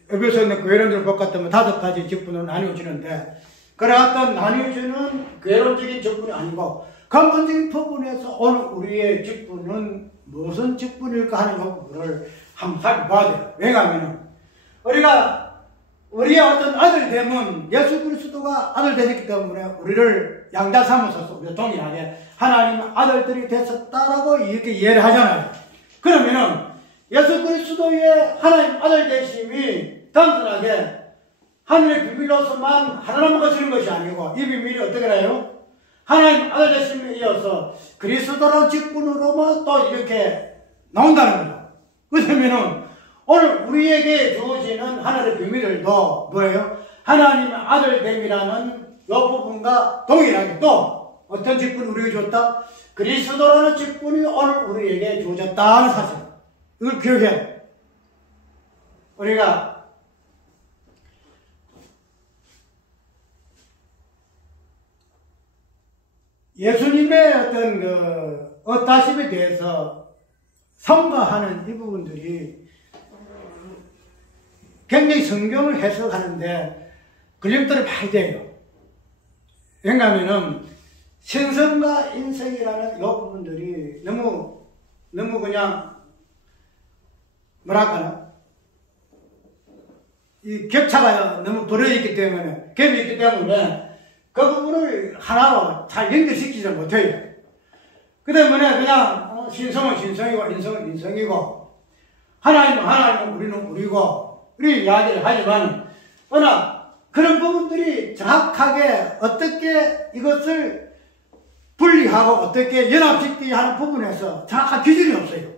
에베소에 있는 교회론들을 볼 것 같으면 5가지 직분으로 나뉘어지는데 그러한 나뉘어지는 교회론적인 직분이 아니고 근본적인 부분에서 오늘 우리의 직분은 무슨 직분일까 하는 부분을 한번 살펴봐야 돼요. 왜냐하면 우리의 어떤 아들됨은 예수 그리스도가 아들되기 때문에 우리를 양자 삼으셔서 우리가 동일하게 하나님의 아들들이 됐었다라고 이렇게 이해를 하잖아요. 그러면은 예수 그리스도의 하나님 아들 되심이 단순하게 하늘의 비밀로서만 하나님만 거치는 것이 아니고 이 비밀이 어떻게 나요? 하나님 아들 되심에 이어서 그리스도라는 직분으로만 또 이렇게 나온다는 거예요. 그러면은 오늘 우리에게 주어지는 하늘의 비밀들도 뭐예요? 하나님의 아들됨이라는 이 부분과 동일하게 또 어떤 직분이 우리에게 줬다? 그리스도라는 직분이 오늘 우리에게 주어졌다는 사실. 이걸 기억해. 우리가 예수님의 어떤 어떠하심에 대해서 성가하는 이 부분들이 굉장히 성경을 해석하는데 걸림돌이 많이 돼요. 왜냐하면은 신성과 인성이라는 이 부분들이 너무 그냥 뭐랄까나 이 격차가 너무 벌어져 있기 때문에 갭이 있기 때문에 그 부분을 하나로 잘 연결시키지 못해요. 그 때문에 그냥 신성은 신성이고 인성은 인성이고 하나님은 하나님은 우리는 우리고 우리 이야기를 하지만 그러나 그런 부분들이 정확하게 어떻게 이것을 분리하고 어떻게 연합시키기 하는 부분에서 정확한 기준이 없어요.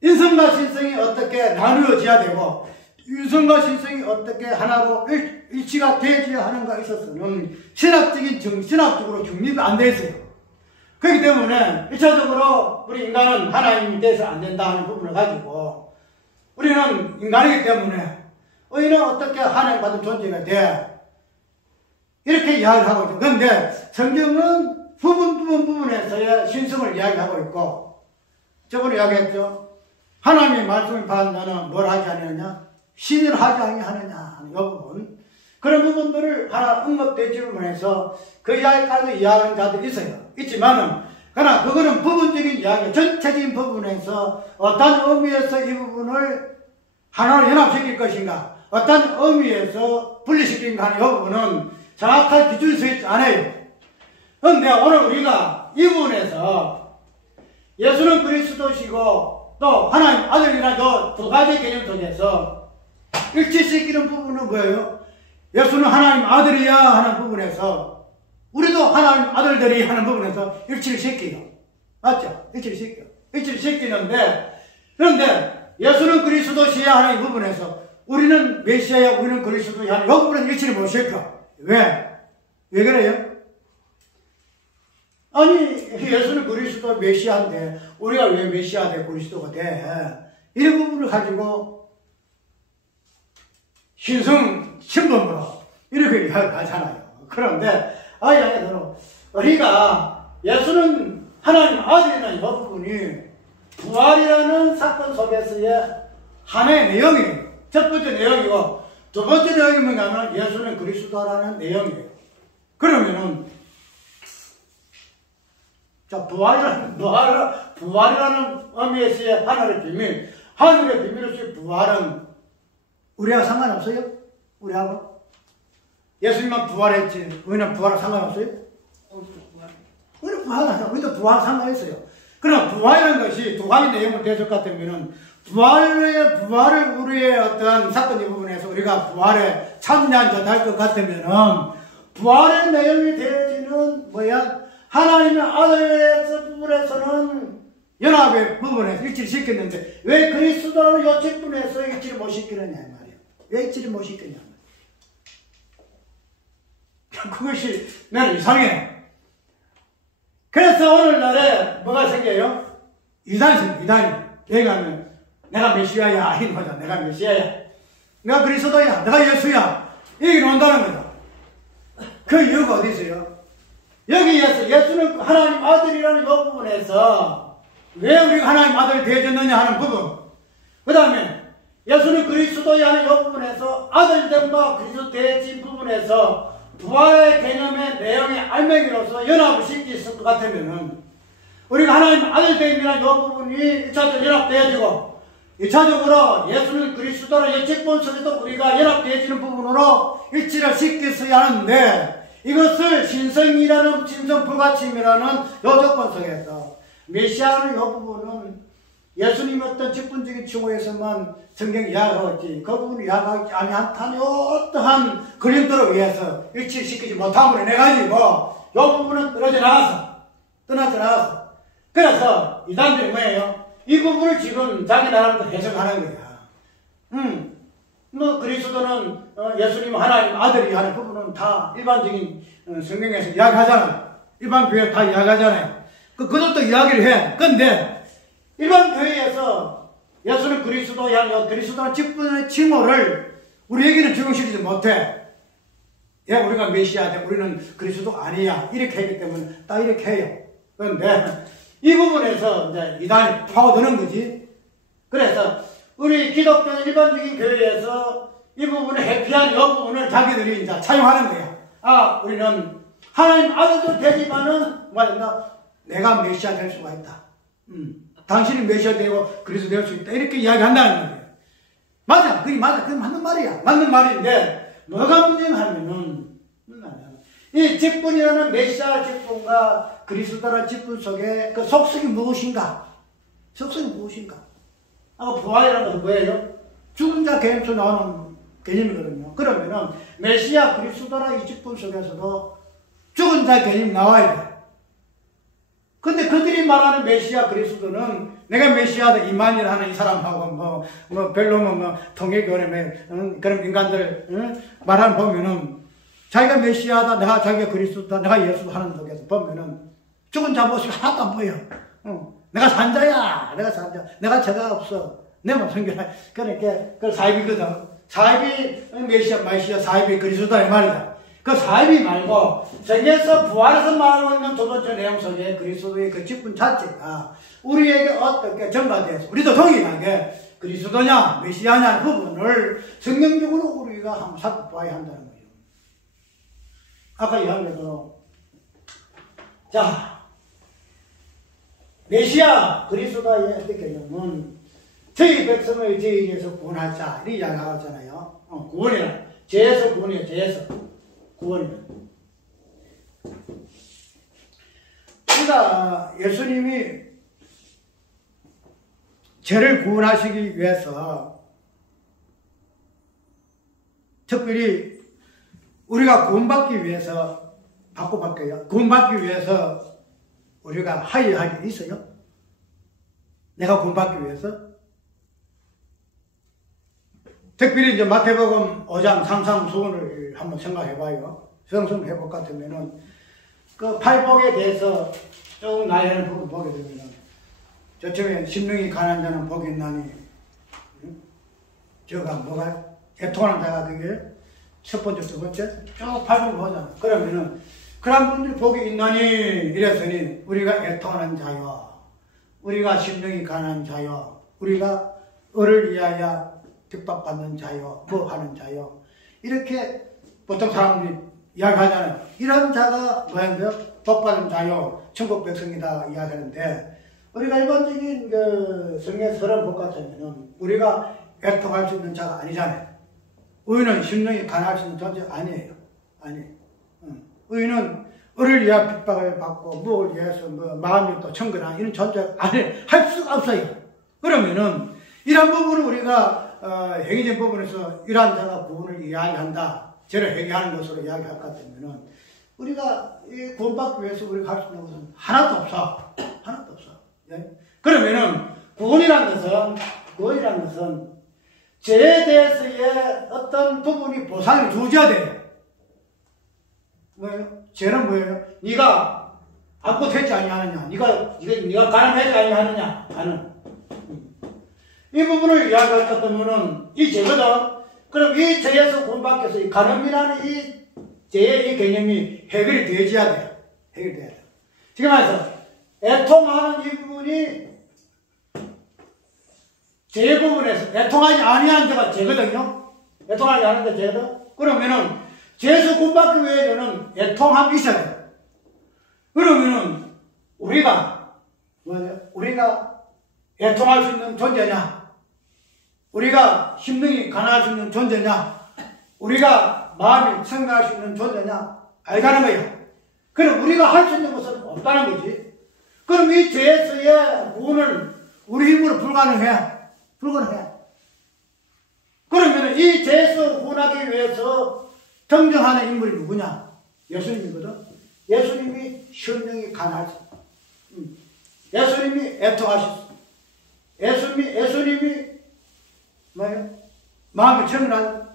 인성과 신성이 어떻게 나누어져야 되고 인성과 신성이 어떻게 하나로 일치가 되어야 하는가에 있어서는 신학적으로 중립이 안 돼 있어요. 그렇기 때문에 1차적으로 우리 인간은 하나님이 돼서 안 된다 하는 부분을 가지고 우리는 인간이기 때문에 우리는 어떻게 하나님 받은 존재가 돼 이렇게 이야기를 하고 있죠. 그런데 성경은 부분에서의 신성을 이야기하고 있고 저번에 이야기했죠. 하나님의 말씀을 받은 자는 뭘 하지 않느냐? 신을 하지 아니하느냐 하는 이 부분 그런 부분들을 하나 언급되지 못해서 그 이야기까지 이야기하는 자들이 있지만은 그러나 그거는 부분적인 이야기 전체적인 부분에서 어떤 의미에서 이 부분을 하나로 연합시킬 것인가 어떤 의미에서 분리시킨가 하는 이 부분은 정확한 기준이 서 있지 않아요. 그런데 오늘 우리가 이 부분에서 예수는 그리스도시고 또 하나님 아들이라는 두 가지 개념 속에서 일치시키는 부분은 뭐예요? 예수는 하나님 아들이야 하는 부분에서 우리도 하나님 아들들이 하는 부분에서 일치를 시켜요. 맞죠? 일치를 시켜요. 일치를 시키는데 그런데 예수는 그리스도시야 하는 이 부분에서 우리는 메시아야 우리는 그리스도야 하는 이 부분은 일치를 못 시켜. 왜? 왜 그래요? 아니 예수는 그리스도 메시아인데 우리가 왜 메시아 돼 그리스도가 돼? 이 부분을 가지고 신성 신범으로 이렇게 이야기하잖아요. 그런데 아야에서는 우리가 예수는 하나님 아들이라는 이 부분이 부활이라는 사건 속에서의 하나의 내용이에요. 첫 번째 내용이고 두 번째 내용이 뭐냐면 예수는 그리스도라는 내용이에요. 그러면은 자 부활이라는 의미에서의 하늘의 비밀, 하늘의 비밀로서의 부활은 우리하고 상관없어요? 우리하고? 예수님만 부활했지 우리는 부활하고 상관없어요? 우리는 부활하고 우리도 부활하고 상관있어요. 그럼 부활이라는 것이 두 가지 내용을 대적 같으면은 부활을 우리의 어떤 사건의 부분에서 우리가 부활에 참여한 자 될 것 같으면은 부활의 내용이 되어지는 뭐야? 하나님의 아들의 부분에서는 연합의 부분에서 일치를 시켰는데 왜 그리스도라는 요직분에서 일치를 못 시키느냐 말이에요. 왜 일치를 못 시키냐 말이에요. 그것이 나는 이상해. 그래서 오늘날에 뭐가 생겨요? 이단이 생겨. 이단이. 얘기하면 내가 메시아야 이런 거죠. 내가 메시아야. 내가 그리스도야. 내가 예수야. 얘기를 한다는 거죠. 그 이유가 어디 있어요? 여기에서 예수는 하나님 아들이라는 이 부분에서 왜 우리가 하나님 아들이 되어졌느냐 하는 부분, 그 다음에 예수는 그리스도야 하는 이 부분에서 아들됨과 그리스도 되어진 부분에서 부활의 개념의 내용의 알맹이로서 연합을 시켰을 것 같으면은 우리가 하나님 아들됨이라는 이 부분이 1차적으로 연합되어지고 2차적으로 예수는 그리스도라 예측본 속에도 우리가 연합되어지는 부분으로 일치를 시켰어야 하는데 이것을 신성이라는 신성 불가침이라는 요 조건 속에서 메시아라는 요 부분은 예수님 어떤 직분적인 칭호에서만 성경이 이야기하고 있지 그 부분을 이야기하지 아니한다는 어떠한 그림들을 위해서 일치시키지 못함으로 인해가지고 요 부분은 떠나져 나갔어. 그래서 이단들이 뭐예요? 이 부분을 지금 자기 나름대로 해석하는 거야. 뭐 그리스도는 예수님 하나님 아들이 하는 부분은 다 일반적인 성경에서 이야기하잖아요. 일반 교회 다 이야기하잖아요. 그것도 이야기를 해. 근데 일반 교회에서 예수는 그리스도야, 그리스도는 직분의 칭호를 우리에게는 적용시키지 못해. 예, 우리가 메시아인데 우리는 그리스도 아니야. 이렇게 하기 때문에 딱 이렇게 해요. 그런데 이 부분에서 이제 이단이 파고드는 거지. 그래서 우리 기독교 일반적인 교회에서 이 부분을 회피한 이 부분을 자기들이 이제 차용하는 거야. 아, 우리는 하나님 아들도 되지만은 뭐야, 내가 메시아 될 수가 있다. 당신이 메시아 되고 그리스도 될 수 있다. 이렇게 이야기한다는 거예요. 맞아. 그게 맞아. 그게 맞는 말이야. 맞는 말인데 뭐가 문제냐 하면은 이 직분이라는 메시아 직분과 그리스도라는 직분 속에 그 속성이 무엇인가? 부활이라는 것은 뭐예요? 죽은 자 개념에서 나오는 개념이거든요. 그러면은 메시아 그리스도라는 이 직분 속에서도 죽은 자 개념이 나와야 돼. 근데 그들이 말하는 메시아 그리스도는 내가 메시아다 이만일 하는 이 사람하고 별로 통일교회 그런 인간들 말하는 보면은 자기가 메시아다, 내가 자기가 그리스도다, 내가 예수 하는 속에서 보면은 죽은 자 모습이 하나도 안 보여. 내가 산자야, 내가 죄가 없어. 내 몸 성결해. 그러니까 그 사입이거든. 사입이 메시아, 사입이 그리스도다 이 말이다. 그 사입이 말고 성경에서 부활에서 말하고 있는 두 번째 내용 속에 그리스도의 그 직분 자체가 우리에게 어떻게 전가돼서 우리도 동일하게 그리스도냐 메시아냐 부분을 성경적으로 우리가 한번 살펴봐야 한다는 거예요. 아까 이야기한 대로 자 메시아 그리스도의 개념은 저희 백성을 죄에서 구원하자 이렇게 이야기하잖아요. 구원이라 죄에서 구원이에요. 죄에서 구원이에요. 그러니까 예수님이 죄를 구원하시기 위해서 특별히 우리가 구원받기 위해서 바꿔볼게요. 구원받기 위해서 우리가 하여야 게 있어요? 내가 구원받기 위해서? 특별히 이제 마태복음 5장 상상수훈을 한번 생각해봐요. 생각해볼 것 같으면은 그 팔복에 대해서 조금 나열하는 부분 보게 되면은 저쪽에 심령이 가난한 자는 복이 있나니 저가 뭐가 애통하는 자가 그게 첫 번째 두 번째 쭉 팔복을 보잖아. 그러면은 그런 분들이 복이 있나니 이랬으니 우리가 애통하는 자여, 우리가 심령이 가난한 자여, 우리가 을을 위하여 핍박받는 자여, 부하는 자여, 이렇게 보통 사람들이 이야기하잖아요. 이런 자가 뭐예요? 복받은 자요, 천국 백성이다 이야기하는데, 우리가 일반적인 그 성경 서론 복 같으면은 우리가 애통할 수 있는 자가 아니잖아요. 우리는 심령이 가난할 수 있는 존재 아니에요. 아니에요. 우리는 을을 위하여 핍박을 받고 무엇을 위해서 뭐 마음이 또 청근한 이런 존재 할 수가 없어요. 그러면은 이런 부분을 우리가 행위적 부분에서 이러한 자가 구원을 이야기한다, 죄를 회개하는 것으로 이야기할 것 같으면은 우리가 이 구원받기 위해서 우리가 할 수 있는 것은 하나도 없어. 하나도 없어. 예? 그러면은 구원이라는 것은 죄에 대해서의 어떤 부분이 보상을 주어져야 돼요. 뭐예요? 죄는 뭐예요? 네가 아무것도 했지 아니하느냐, 네가 가늠하지 아니하느냐 하는 이 부분을 이야기할 것 같으면은 이 죄거든. 그럼 이 죄에서 구원받기 위해서 이 가늠이라는 이 죄의 이 개념이 해결이 되어야 돼요. 해결이 돼야 돼요. 지금 말해서 애통하는 이 부분이 죄 부분에서 애통하지 아니하는 데가 죄거든요. 애통하지 않은 데 죄거든. 그러면은 죄에서 구원받기 위해서는 애통함이 있어야 돼요. 그러면은 우리가 뭐예요? 우리가 애통할 수 있는 존재냐? 우리가 심령이 가난할 수 있는 존재냐? 우리가 마음이 생각할 수 있는 존재냐? 알다는 거예요. 그럼 우리가 할 수 있는 것은 없다는 거지. 그럼 이 죄에서의 구원은 우리 힘으로 불가능해. 불가능해. 그러면 이 죄에서 구원하기 위해서 등장하는 인물이 누구냐? 예수님이거든. 예수님이 심령이 가난하시. 예수님이 애통하셨어. 예수님이 뭐예요? 마음이 청결하고,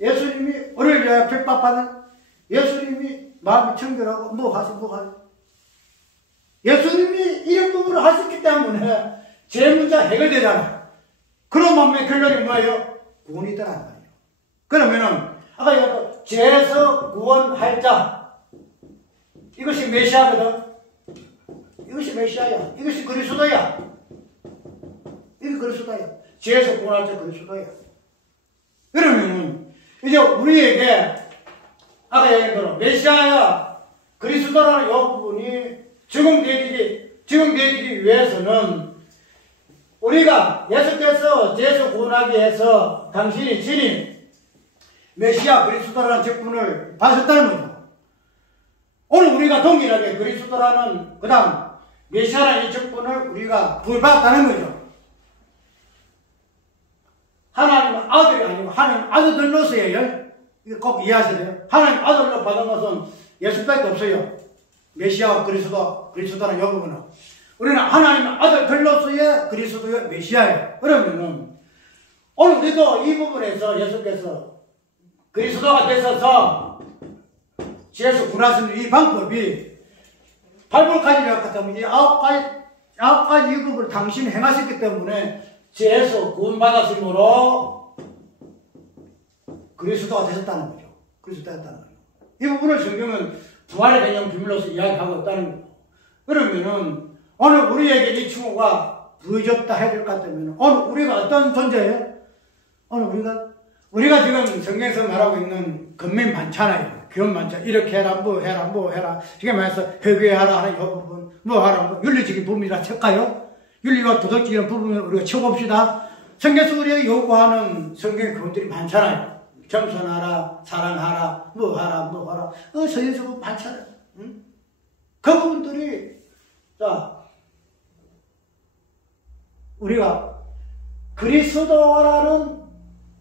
예수님이 을을 위하여 핍박받는, 예수님이 마음이 청결하고 뭐 하세요? 예수님이 이런 부분을 하셨기 때문에 죄 문제가 해결되잖아요. 그런 마음의 결론이 뭐예요? 구원이 있다는 말이에요. 그러면은 아까 얘기했던 죄에서 구원할 자, 이것이 메시아거든. 이것이 메시아야. 이것이 그리스도야. 이게 그리스도야. 죄에서 구원할 자 그리스도야. 그러면은 이제 우리에게 아까 얘기한 대로 메시아야 그리스도라는 이 부분이 적용되기 위해서는 우리가 예수께서 죄에서 구원하기 위해서 당신이 친히 메시아 그리스도라는 직분을 받으셨다는 거죠. 오늘 우리가 동일하게 그리스도라는 그 다음 메시아라는 이 직분을 우리가 부여받았다는 거죠. 하나님은 아들이 아니고 하나님 아들들로서예요. 이거 꼭 이해하셔야 돼요. 하나님 아들로 받은 것은 예수밖에 없어요. 메시아와 그리스도라는 이 부분은. 우리는 하나님 아들들로서의 그리스도의 메시아예요. 그러면은 오늘 우리도 이 부분에서 예수께서 그리스도가 되셔서 죄에서 구원하시는 이 방법이 발볼까지 같다면 이 아홉 가지 이급을 당신이 행하셨기 때문에 죄에서 구원받았으므로 그리스도가 되셨다는 거죠. 그리스도가 되셨다는 거죠. 이 부분을 성경은 부활의 개념 비밀로서 이야기하고 있다는 거죠. 그러면은 오늘 우리에게 이 충고가 부여졌다 해야 될 것 같으면 오늘 우리가 어떤 존재예요? 오늘 우리가 지금 성경에서 말하고 있는 근면 많잖아요. 기원 많죠. 이렇게 해라, 뭐 해라. 지금 말해서 회개하라 하는 이 부분, 뭐 하라, 윤리적인 부분이라 칠까요? 윤리와 도덕적인 부분을 우리가 쳐봅시다. 성경에서 우리가 요구하는 성경의 그분들이 많잖아요. 겸손하라, 사랑하라, 뭐 하라. 서예서 많잖아요. 응? 그 부분들이, 자, 우리가 그리스도라는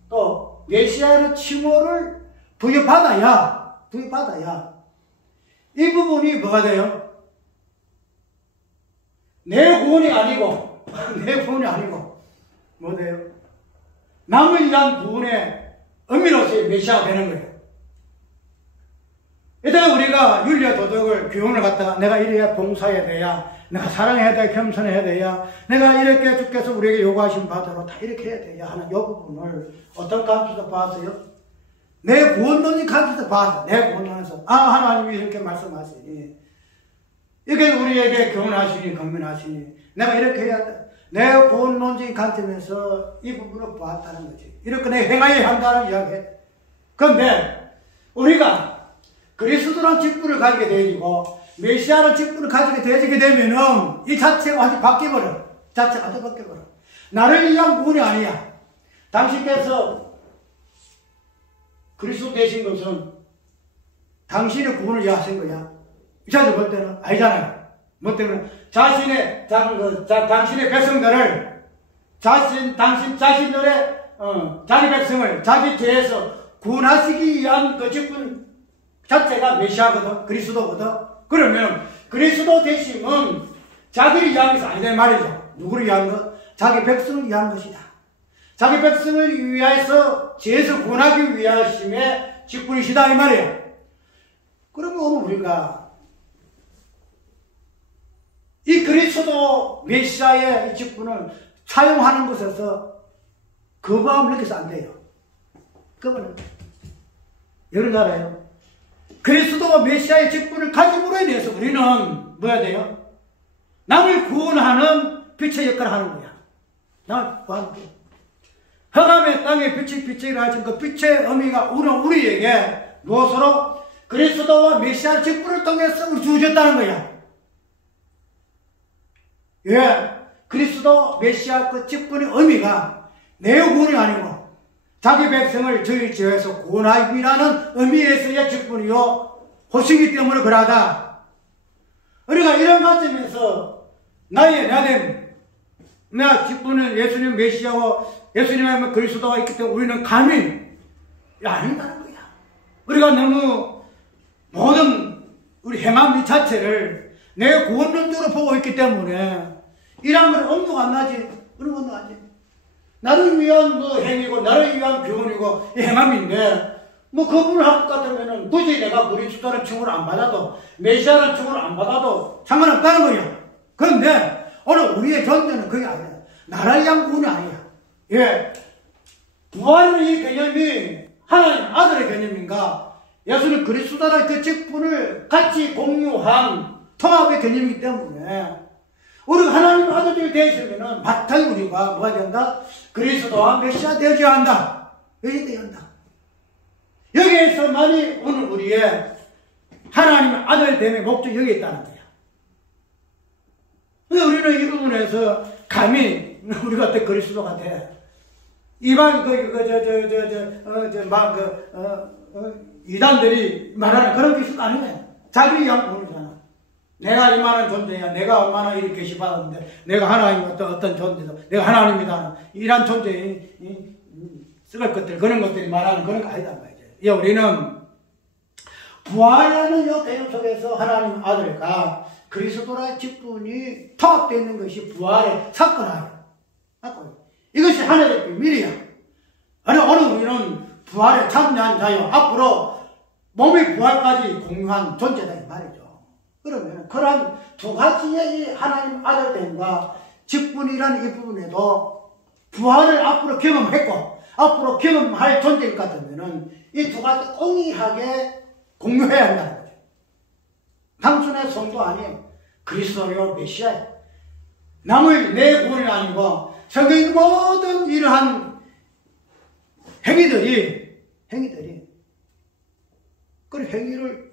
또 메시아의 칭호를 부여받아야 이 부분이 뭐가 돼요? 내 구원이 아니고 뭐 돼요? 남을 위한 구원의 의미로서의 메시아가 되는 거예요. 일단 우리가 윤리와 도덕을 교훈을 갖다가 내가 이래야 봉사해야 돼야, 내가 사랑해야 돼, 겸손해야 돼야, 내가 이렇게 주께서 우리에게 요구하신 바대로 다 이렇게 해야 돼야 하는 이 부분을 어떤 관점에서 봤어요? 내 구원론이 관점에서 봤어요. 내 구원론에서 하나님이 이렇게 말씀하시니, 이게 우리에게 교훈하시니 권면하시니 내가 이렇게 해야 돼. 내 구원론적인 관점에서 이 부분을 보았다는 거지. 이렇게 내 행하여야 한다는 이야기. 그런데 우리가 그리스도란 직분을 가지게 되고 메시아란 직분을 가지게 되면은 이 자체가 완전히 바뀌어버려. 나를 위한 구원이 아니야. 당신께서 그리스도 되신 것은 당신의 구원을 위하신 거야. 이 자들 볼 때는 아니잖아요. 뭐 때문에 당신의 백성들을 당신 자신들의 자기 백성을 자기 죄에서 구원하시기 위한 그 직분 자체가 메시아거든, 그리스도거든. 그러면 그리스도 되심은 자기를 위한 것이 아니다 말이죠. 누구를 위한 것? 자기 백성을 위한 것이다. 자기 백성을 위해서 죄에서 구원하기 위하심의 직분이시다 이 말이에요. 그러면 오늘 우리가 이 그리스도 메시아의 이 직분을 사용하는 것에서 거부함을 느껴서 안 돼요. 그거는 여러분 알아요. 그리스도 메시아의 직분을 가짐으로 인해서 우리는 뭐 해야 돼요? 남을 구원하는 빛의 역할을 하는 거야. 남을 구하는 거야. 흑암의 땅에 빛이 가진 그 빛의 의미가 우리에게 무엇으로? 그리스도와 메시아의 직분을 통해서 우리 주어졌다는 거야. 왜? 그리스도 메시아 그 직분의 의미가 내 구원이 아니고 자기 백성을 저희 죄에서 구원하기라는 의미에서의 직분이요 호시기 때문에 그러하다. 우리가 이런 관점에서 내 직분은 예수님 메시아와 예수님의 그리스도가 있기 때문에 우리는 감히 아닌다는 거야. 우리가 너무 모든 우리 행함 이 자체를 내 구원론적으로 보고 있기 때문에 이런 건 엄두가 안 나지. 그런 건 안 나지. 나를 위한 뭐 행위고 나를 위한 교훈이고 행함인데 뭐 그분을 할 것 같으면은 굳이 내가 그리스도라는 칭호를 안 받아도 메시아라는 칭호를 안 받아도 상관없다는 거야. 그런데 오늘 우리의 존재는 그게 아니야. 나를 위한 구원이 아니야. 예. 부활의 이 개념이 하나님 아들의 개념인가 예수는 그리스도라는 그 직분을 같이 공유한 통합의 개념이기 때문에 우리가 하나님 아들이 되시면은 마땅히 우리가 뭐가 된다? 그리스도와 메시아 되어야 한다. 여기 되어야 한다. 여기에서만이 오늘 우리의 하나님 아들 됨의 목적이 여기 있다는 거야. 근데 우리는 이 부분에서 감히 우리 같아 그리스도 같아. 이방 이단들이 말하는 그런 기술 아니네. 자기 위한 구원이잖아. 내가 이만한 존재야. 내가 얼마나 이렇게 계시받았는데 내가 하나님 어떤 존재다. 내가 하나님이다. 이런 존재에 썩을 것들 그런 것들이 말하는 그런 거 아니다 말이죠. 우리는 부활하는 이 개념 속에서 하나님 아들과 그리스도라의 직분이 통합되어 있는 것이 부활의 사건이에요. 이것이 하나님의 비밀이야. 오늘 우리는 부활에 참여한 자요. 앞으로 몸의 부활까지 공유한 존재다 이 말이죠. 그러면 그런 두 가지의 이 하나님 아들됨과 직분이라는 이 부분에도 부활을 앞으로 경험했고 앞으로 경험할 존재일 것 같으면은 이 두 가지 공유하게 공유해야 한다는 거죠. 단순한 성도 아니에요. 그리스도요 메시아예요. 남을 내 구원이 아니고 성경의 모든 이러한 행위들이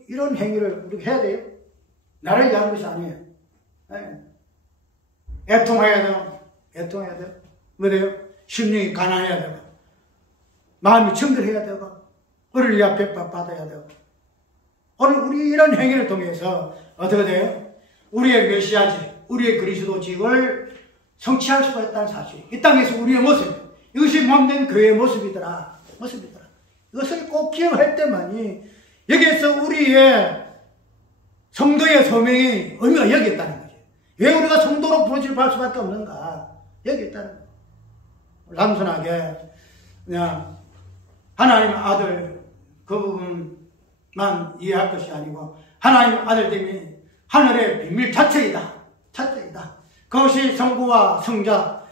이런 행위를 우리가 해야 돼요. 나를 위한 것이 아니에요. 애통해야 돼요. 뭐 돼요? 심령이 가난해야 되고 마음이 청결해야 되고 우리를 위하여 받아야 되고, 오늘 우리 이런 행위를 통해서 어떻게 돼요? 우리의 메시아직, 우리의 그리스도직을 성취할 수가 있다는 사실. 이 땅에서 우리의 모습, 이것이 몸된 교회의 모습이더라. 이것을 꼭 기억할 때만이 여기에서 우리의 성도의 소명의 의미가 여기 있다는 거지. 왜 우리가 성도로 부르짖을 받을 수밖에 없는가? 여기 있다는 거지. 단순하게 그냥 하나님의 아들 그 부분만 이해할 것이 아니고 하나님의 아들됨이 하늘의 비밀 자체이다. 그것이 성부와 성자,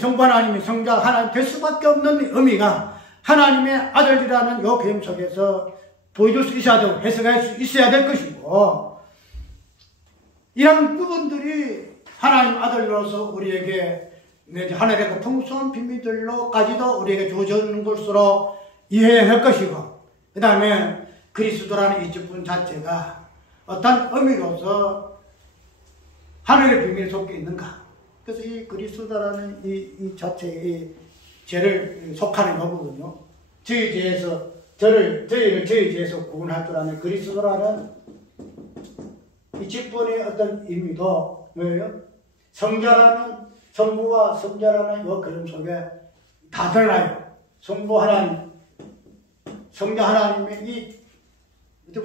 성부 하나님이 성자 하나님 될 수밖에 없는 의미가 하나님의 아들이라는 이 개념 속에서 보여줄 수 있어야 되고 해석할 수 있어야 될 것이고, 이런 부분들이 하나님 아들로서 우리에게 하늘의 그 풍성한 비밀들로까지도 우리에게 주어지는 것으로 이해해야 할 것이고, 그 다음에 그리스도라는 이 직분 자체가 어떤 의미로서 하늘의 비밀 속에 있는가. 그래서 이 그리스도라는 이 자체의 죄를 속하는 거거든요. 저희 죄에서 저희를 저희 죄에서 구원할 줄 아는 그리스도라는 이 직분의 어떤 의미도 뭐예요? 성부와 성자라는 이 그림 속에 다 들어가요. 성부 하나님, 성자 하나님의 이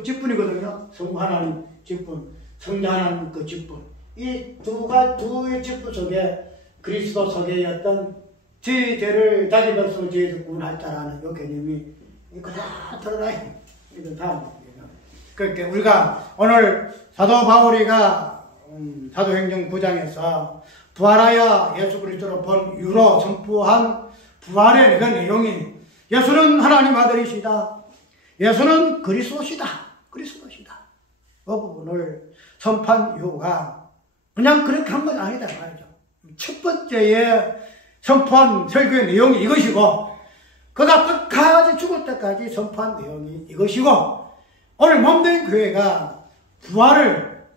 직분이거든요. 성부 하나님 직분, 성자 하나님 그 직분. 이 두의 직분 속에 그리스도 속에 어떤 저희 죄를 자기 백성을 죄에서 구원할 자라는 이 개념이 그냥 들어가요. 이건 다음 얘기예요. 그러니까 우리가 오늘 사도 바울이가 사도행전 9장에서 부활하여 예수 그리스도로 본 이후로 선포한 부활의 그 내용이 예수는 하나님 아들이시다. 예수는 그리스도시다. 그 부분을 선포한 이유가 그냥 그렇게 한 건 아니다 말이죠. 첫 번째에 선포한 설교의 내용이 이것이고, 그가 끝까지 죽을 때까지 선포한 내용이 이것이고, 오늘 몸된 교회가 부활을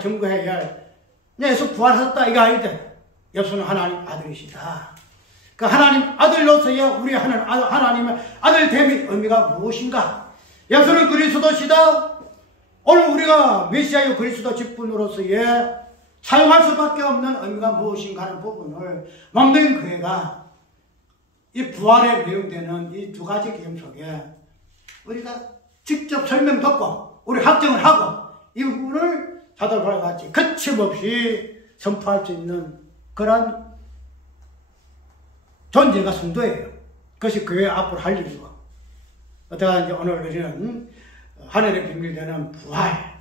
증거해야 할, 예수 부활하셨다 이거 아니다. 예수는 하나님 아들이시다. 그 하나님 아들로서의 우리 하나님의 아들됨의 의미가 무엇인가? 예수는 그리스도시다. 오늘 우리가 메시아의 그리스도 직분으로서의 사용할 수밖에 없는 의미가 무엇인가 하는 부분을 몸된 교회가 이 부활에 내용되는 이 두 가지 개념 속에 우리가 직접 설명 듣고 우리 확정을 하고 이 부분을 사도 바울과 같이 거침없이 선포할 수 있는 그런 존재가 성도예요. 그것이 교회 앞으로 할 일이고, 어떠한 오늘 우리는 하늘의 비밀되는 부활,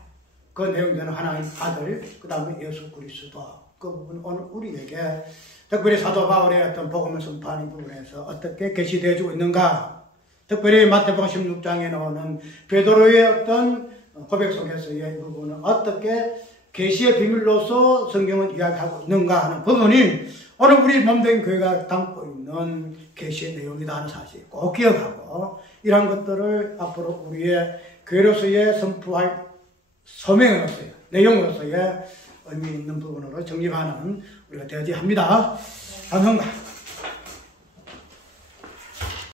그 내용되는 하나님 아들, 그 다음에 예수 그리스도, 그 부분 오늘 우리에게 특별히 사도 바울의 어떤 복음을 선포하는 부분에서 어떻게 계시되어 주고 있는가, 특별히 마태복음 16장에 나오는 베드로의 어떤 고백 속에서의 이 부분은 어떻게 계시의 비밀로서 성경을 이야기하고 있는가 하는 부분이 오늘 우리 몸된 교회가 담고 있는 계시의 내용이다 하는 사실 꼭 기억하고, 이러한 것들을 앞으로 우리의 교회로서의 선포할 소명으로서의 내용으로서의 의미 있는 부분으로 정립하는 우리가 되어야 합니다. 감사합니다.